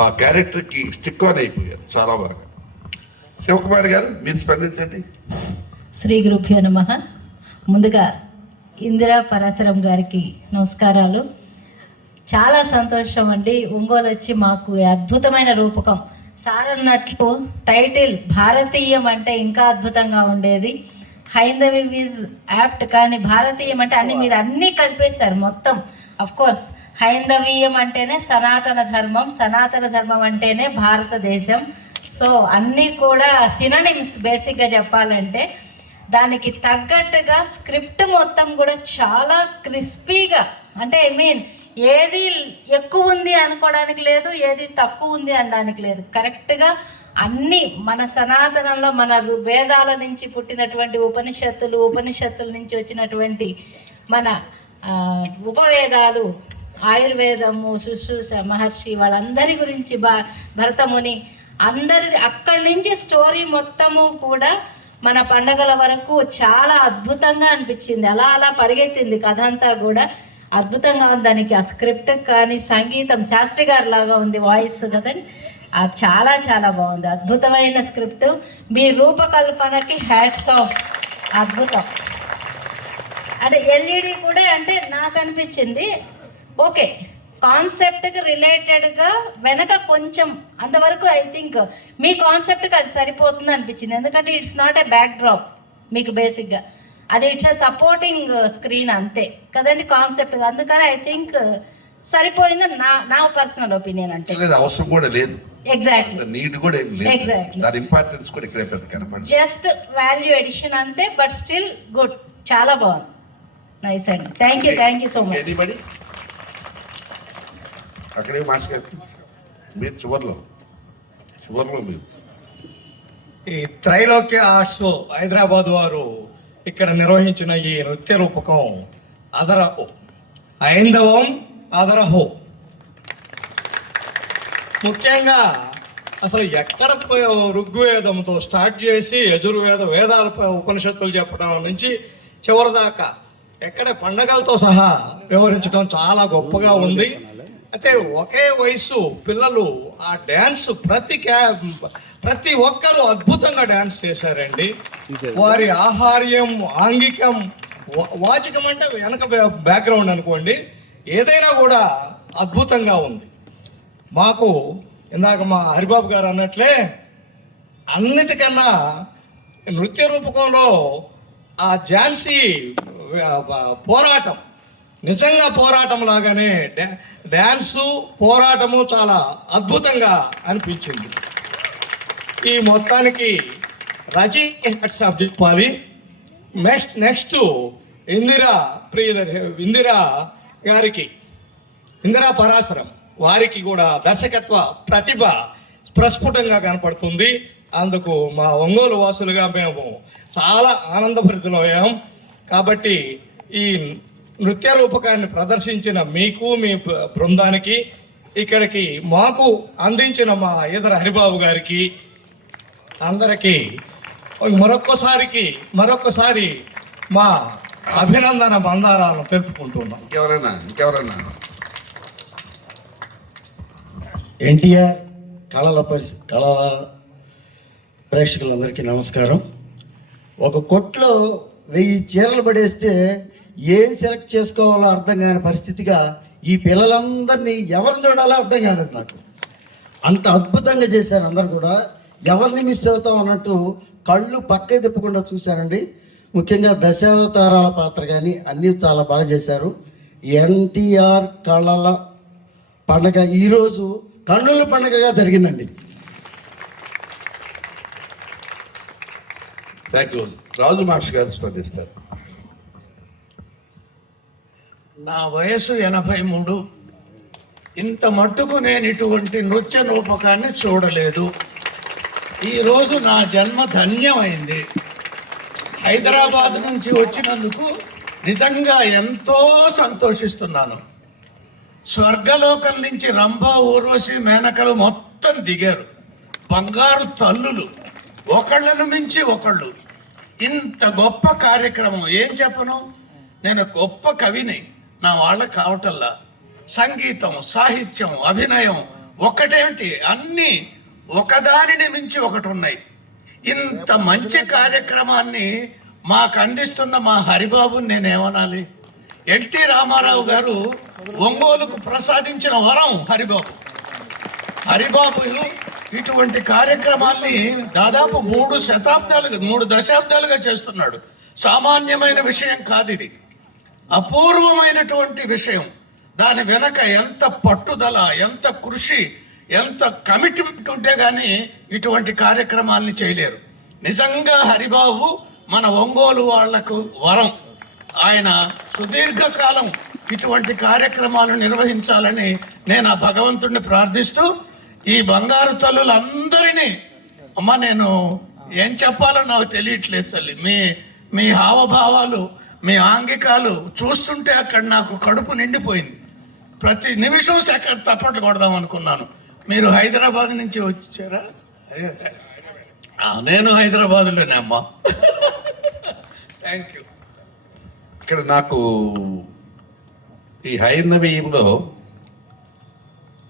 ఆ క్యారెక్టర్కి స్టిక్ ఆన్ అయిపోయారు చాలా బాగా. శివకుమార్ గారు మీరు స్పందించండి. శ్రీ గురుభ్యో నమః. ముందుగా ఇందిరా పరాశరం గారికి నమస్కారాలు. చాలా సంతోషం అండి, ఒంగోలు వచ్చి మాకు అద్భుతమైన రూపకం. సార్ అన్నట్లు టైటిల్ భారతీయం అంటే ఇంకా అద్భుతంగా ఉండేది. హైందవి ఈజ్ యాప్ట్, కానీ భారతీయం అంటే మీరు అన్నీ కలిపేశారు మొత్తం. అఫ్ కోర్స్ హైందవీయం అంటేనే సనాతన ధర్మం, సనాతన ధర్మం అంటేనే భారతదేశం. సో అన్నీ కూడా సినోనిమ్స్ బేసిక్గా చెప్పాలంటే. దానికి తగ్గట్టుగా స్క్రిప్ట్ మొత్తం కూడా చాలా క్రిస్పీగా, అంటే ఏది ఎక్కువ ఉంది అనుకోవడానికి లేదు, ఏది తక్కువ ఉంది అనడానికి లేదు. కరెక్ట్గా అన్నీ మన సనాతనంలో మన వేదాల నుంచి పుట్టినటువంటి ఉపనిషత్తుల నుంచి వచ్చినటువంటి మన ఉపవేదాలు, ఆయుర్వేదము, సుశ్రుత మహర్షి వాళ్ళందరి గురించి భరతముని అక్కడి నుంచి స్టోరీ మొత్తము కూడా మన పండగల వరకు చాలా అద్భుతంగా అనిపించింది. అలా పరిగెత్తింది కథ అంతా కూడా. అద్భుతంగా ఉంది. దానికి ఆ స్క్రిప్ట్ కానీ సంగీతం శాస్త్రి గారి లాగా ఉంది, వాయిస్ కదండి, అది చాలా చాలా బాగుంది. అద్భుతమైన స్క్రిప్ట్. మీ రూపకల్పనకి హ్యాట్స్ ఆఫ్, అద్భుతం. అంటే ఎల్ఈడి కూడా అంటే నాకు అనిపించింది ఓకే, కాన్సెప్ట్కి రిలేటెడ్గా వెనక కొంచెం అంతవరకు ఐ థింక్ మీ కాన్సెప్ట్కి అది సరిపోతుంది అనిపించింది. ఎందుకంటే it's not a back drop మీకు బేసిక్గా, అది ఇట్స్ ఏ సపోర్టింగ్ స్క్రీన్ అంతే కదండి కాన్సెప్ట్గా. అందుకని ఐ థింక్ సరిపోయిందని నా పర్సనల్ ఒపీనియన్. అంటే అవసరం కూడా లేదు, ఎగ్జాక్ట్లీ నీడ్ కూడా ఏం లేదు, ఎగ్జాక్ట్లీ దాని ఇంపార్టెన్స్ కూడా ఇక్కడ పెద్ద కనపడదు, జస్ట్ వాల్యూ ఎడిషన్ అంతే. బట్ స్టిల్ గుడ్, చాలా బాగుంది, నైస్ అండి. Thank you so much. అక్కడే మాస్టర్ గారు మీరు చివర్లో మీరు ఈ త్రైలోక్య ఆర్ట్స్ హైదరాబాద్ వారు ఇక్కడ నిర్వహించిన ఈ నృత్య రూపకం అదరహో, ఐందవం అదరహో. ముఖ్యంగా అసలు ఎక్కడ ఋగ్వేదంతో స్టార్ట్ చేసి యజుర్వేద వేదాల ఉపనిషత్తులు చెప్పడం నుంచి చివరిదాకా ఎక్కడ పండగలతో సహా వివరించడం చాలా గొప్పగా ఉంది. అయితే ఒకే వయసు పిల్లలు ఆ డ్యాన్స్ ప్రతి ఒక్కరూ అద్భుతంగా డ్యాన్స్ చేశారండి. వారి ఆహార్యం, ఆంగికం, వాచకం అంటే వెనక బ్యాక్గ్రౌండ్ అనుకోండి, ఏదైనా కూడా అద్భుతంగా ఉంది. మాకు ఇందాక మా హరిబాబు గారు అన్నట్లే అన్నిటికన్నా నృత్య రూపకంలో ఆ ఝాన్సీ పోరాటం నిజంగా పోరాటం లాగానే డ్యాన్సు పోరాటము చాలా అద్భుతంగా అనిపించింది. ఈ మొత్తానికి రచి హ్యాట్స్ ఆఫ్ చెప్పాలి. నెక్స్ట్ ఇందిరా గారికి, ఇందిరా పరాశరం వారికి కూడా దర్శకత్వ ప్రతిభ ప్రస్ఫుటంగా కనపడుతుంది. అందుకు మా ఒంగోలు వాసులుగా మేము చాలా ఆనందభరితులయ్యాం. కాబట్టి ఈ నృత్య రూపకాన్ని ప్రదర్శించిన మీకు, మీ బృందానికి, ఇక్కడికి మాకు అందించిన మా ఈదర హరిబాబు గారికి అందరికీ మరొక్కసారి మా అభినందన మందారాలను తెలుపుకుంటున్నాం. ఇంకెవరైనా ఎన్టీఆర్ కళల ప్రేక్షకులందరికీ నమస్కారం. ఒక కొట్లో 1000 చీరలు పడేస్తే ఏం సెలెక్ట్ చేసుకోవాలో అర్థం కాని పరిస్థితిగా ఈ పిల్లలందరినీ ఎవరిని చూడాలో అర్థం కాలేదు నాకు. అంత అద్భుతంగా చేశారు అందరు కూడా. ఎవరిని మిస్ అవుతాం అన్నట్టు కళ్ళు పక్కే తిప్పకుండా చూశానండి. ముఖ్యంగా దశావతారాల పాత్ర కానీ అన్నీ చాలా బాగా చేశారు. ఎన్టీఆర్ కళల పండగ ఈరోజు కన్నుల పండుగగా జరిగిందండి. Thank you. రాజు మాస్టర్ గారు స్పందిస్తారు. నా వయసు 83. ఇంత మట్టుకు నేను ఇటువంటి నృత్య రూపకాన్ని చూడలేదు. ఈరోజు నా జన్మ ధన్యమైంది. హైదరాబాద్ నుంచి వచ్చినందుకు నిజంగా ఎంతో సంతోషిస్తున్నాను. స్వర్గలోకం నుంచి రంభ, ఊర్వశి, మేనకలు మొత్తం దిగారు. బంగారు తల్లులు, ఒకళ్ళను మించి ఒకళ్ళు. ఇంత గొప్ప కార్యక్రమం ఏం చెప్పను. నేను గొప్ప కవిని, నా వాళ్ళ కావటల్లా. సంగీతం, సాహిత్యం, అభినయం ఒకటేమిటి, అన్నీ ఒకదానిని మించి ఒకటి ఉన్నాయి. ఇంత మంచి కార్యక్రమాన్ని మాకు అందిస్తున్న మా హరిబాబుని నేనేమనాలి. ఎన్టీ రామారావు గారు ఒంగోలుకు ప్రసాదించిన వరం హరిబాబు. ఇటువంటి కార్యక్రమాల్ని దాదాపు 3 దశాబ్దాలుగా చేస్తున్నాడు. సామాన్యమైన విషయం కాదు ఇది, అపూర్వమైనటువంటి విషయం. దాని వెనక ఎంత పట్టుదల, ఎంత కృషి, ఎంత కమిట్మెంట్ ఉంటే కానీ ఇటువంటి కార్యక్రమాల్ని చేయలేరు. నిజంగా హరిబాబు మన ఒంగోలు వాళ్లకు వరం. ఆయన సుదీర్ఘకాలం ఇటువంటి కార్యక్రమాలు నిర్వహించాలని నేను ఆ భగవంతుడిని ప్రార్థిస్తూ, ఈ బంగారు తల్లులందరినీ, అమ్మ నేను ఏం చెప్పాలో నాకు తెలియట్లేదు తల్లి. మీ హావభావాలు, మీ ఆంగికాలు చూస్తుంటే అక్కడ నాకు కడుపు నిండిపోయింది. ప్రతి నిమిషం సెకండ్ తప్పట్లు కొడదాం అనుకున్నాను. మీరు హైదరాబాద్ నుంచి వచ్చారా? నేను హైదరాబాద్లోనే అమ్మా. Thank you. ఇక్కడ నాకు ఈ హైందవీయంలో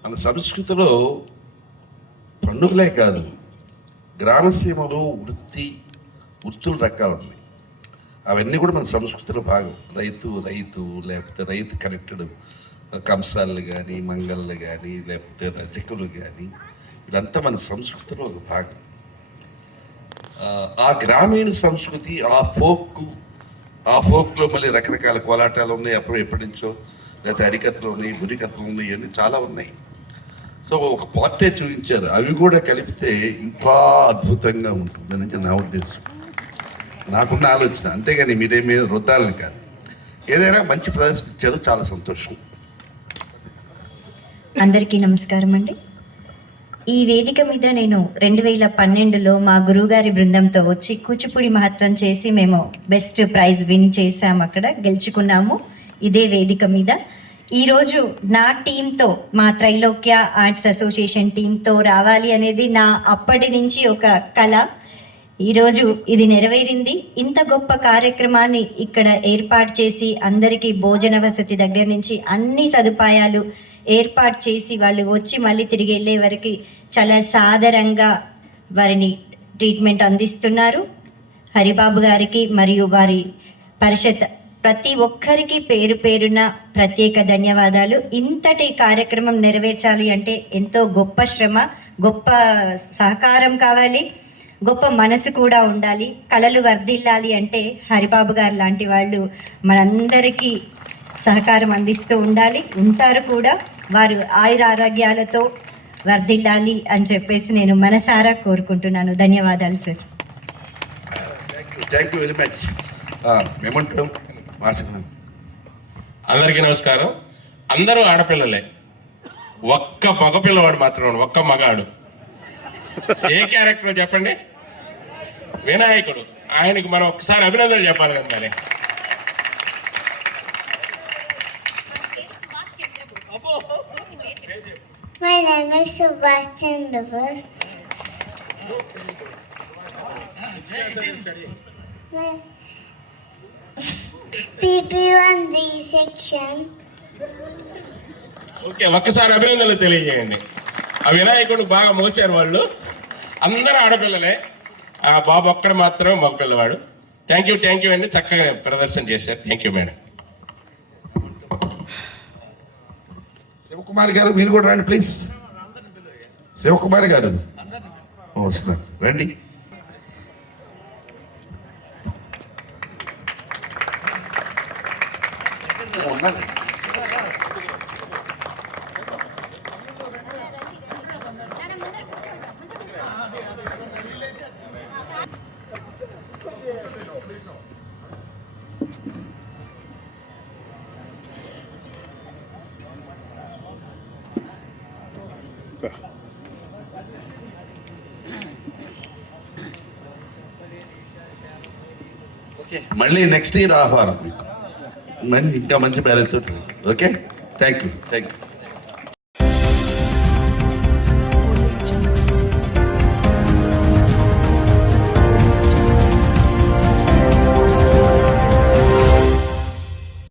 మన సంస్కృతిలో పండుగలే కాదు, గ్రామసీమలో వృత్తుల రకాలు ఉన్నాయి. అవన్నీ కూడా మన సంస్కృతిలో భాగం. రైతు లేకపోతే రైతు కనెక్టెడ్ కంసాలు కానీ, మంగళ్ళు కానీ, లేకపోతే రజకులు కానీ, ఇదంతా మన సంస్కృతిలో ఒక భాగం. ఆ గ్రామీణ సంస్కృతి, ఆ ఫోక్లో మళ్ళీ రకరకాల కోలాటాలు ఉన్నాయి. ఎప్పటి నుంచో, లేకపోతే అరికథలు ఉన్నాయి, బురికథలు ఉన్నాయి, ఇవన్నీ చాలా ఉన్నాయి. సో ఒక పార్టీ చూపించారు, అవి కూడా కలిపితే ఇంకా అద్భుతంగా ఉంటుందని నా ఉద్దేశం, నాకున్న ఆలోచన. అంతేగాని మీరేమీ రుద్దాలని కాదు. ఏదైనా మంచి ప్రదర్శన ఇచ్చారు, చాలా సంతోషం. అందరికీ నమస్కారం అండి. ఈ వేదిక మీద నేను 2012లో మా గురువుగారి బృందంతో వచ్చి కూచిపూడి మహత్వం చేసి మేము బెస్ట్ ప్రైజ్ విన్ చేసాము, అక్కడ గెలుచుకున్నాము ఇదే వేదిక మీద. ఈరోజు నా టీంతో, మా త్రైలోక్య ఆర్ట్స్ అసోసియేషన్ టీంతో రావాలి అనేది నా అప్పటి నుంచి ఒక కళ. ఈరోజు ఇది నెరవేరింది. ఇంత గొప్ప కార్యక్రమాన్ని ఇక్కడ ఏర్పాటు చేసి అందరికీ భోజన వసతి దగ్గర నుంచి అన్ని సదుపాయాలు ఏర్పాటు చేసి వాళ్ళు వచ్చి మళ్ళీ తిరిగి వెళ్ళే వరకు చాలా సాదరంగా వారిని ట్రీట్మెంట్ అందిస్తున్నారు. హరిబాబు గారికి మరియు వారి పరిషత్ ప్రతి ఒక్కరికి పేరు పేరున ప్రత్యేక ధన్యవాదాలు. ఇంతటి కార్యక్రమం నెరవేర్చాలి అంటే ఎంతో గొప్ప శ్రమ, గొప్ప సహకారం కావాలి, గొప్ప మనసు కూడా ఉండాలి. కళలు వర్ధిల్లాలి అంటే హరిబాబు గారు లాంటి వాళ్ళు మనందరికీ సహకారం అందిస్తూ ఉండాలి, ఉంటారు కూడా. వారు ఆయురారోగ్యాలతో వర్ధిల్లాలి అని చెప్పేసి నేను మనసారా కోరుకుంటున్నాను. ధన్యవాదాలు sir. Thank you very much. మేమంటాం అందరికీ నమస్కారం. అందరూ ఆడపిల్లలే, ఒక్క మగపిల్లవాడు మాత్రం, ఒక్క మగాడు. ఏ క్యారెక్టర్ చెప్పండి? వినాయకుడు. ఆయనకు మనం ఒక్కసారి అభినందనలు చెప్పాలి కదా మరి. My name is Subhash Chandra Bose. PP1B section. Okay, ఒక్కసారి అభినందనలు తెలియజేయండి. ఆ వినాయకుడు బాగా మోసారు వాళ్ళు. అందరూ ఆడపిల్లలే, ఆ బాబు ఒక్కడ మాత్రం మగపిల్లవాడు. థ్యాంక్ యూ అండి, చక్కగా ప్రదర్శన చేశారు. Thank you madam. శివకుమార్ గారు మీరు కూడా రండి ప్లీజ్. శివకుమార్ గారు వస్తున్నారు, రండి. మళ్ళీ నెక్స్ట్ ఇయర్ ఆహ్వానం మీకు, ఇంకా మంచి బ్యాలెన్స్. Okay, thank you.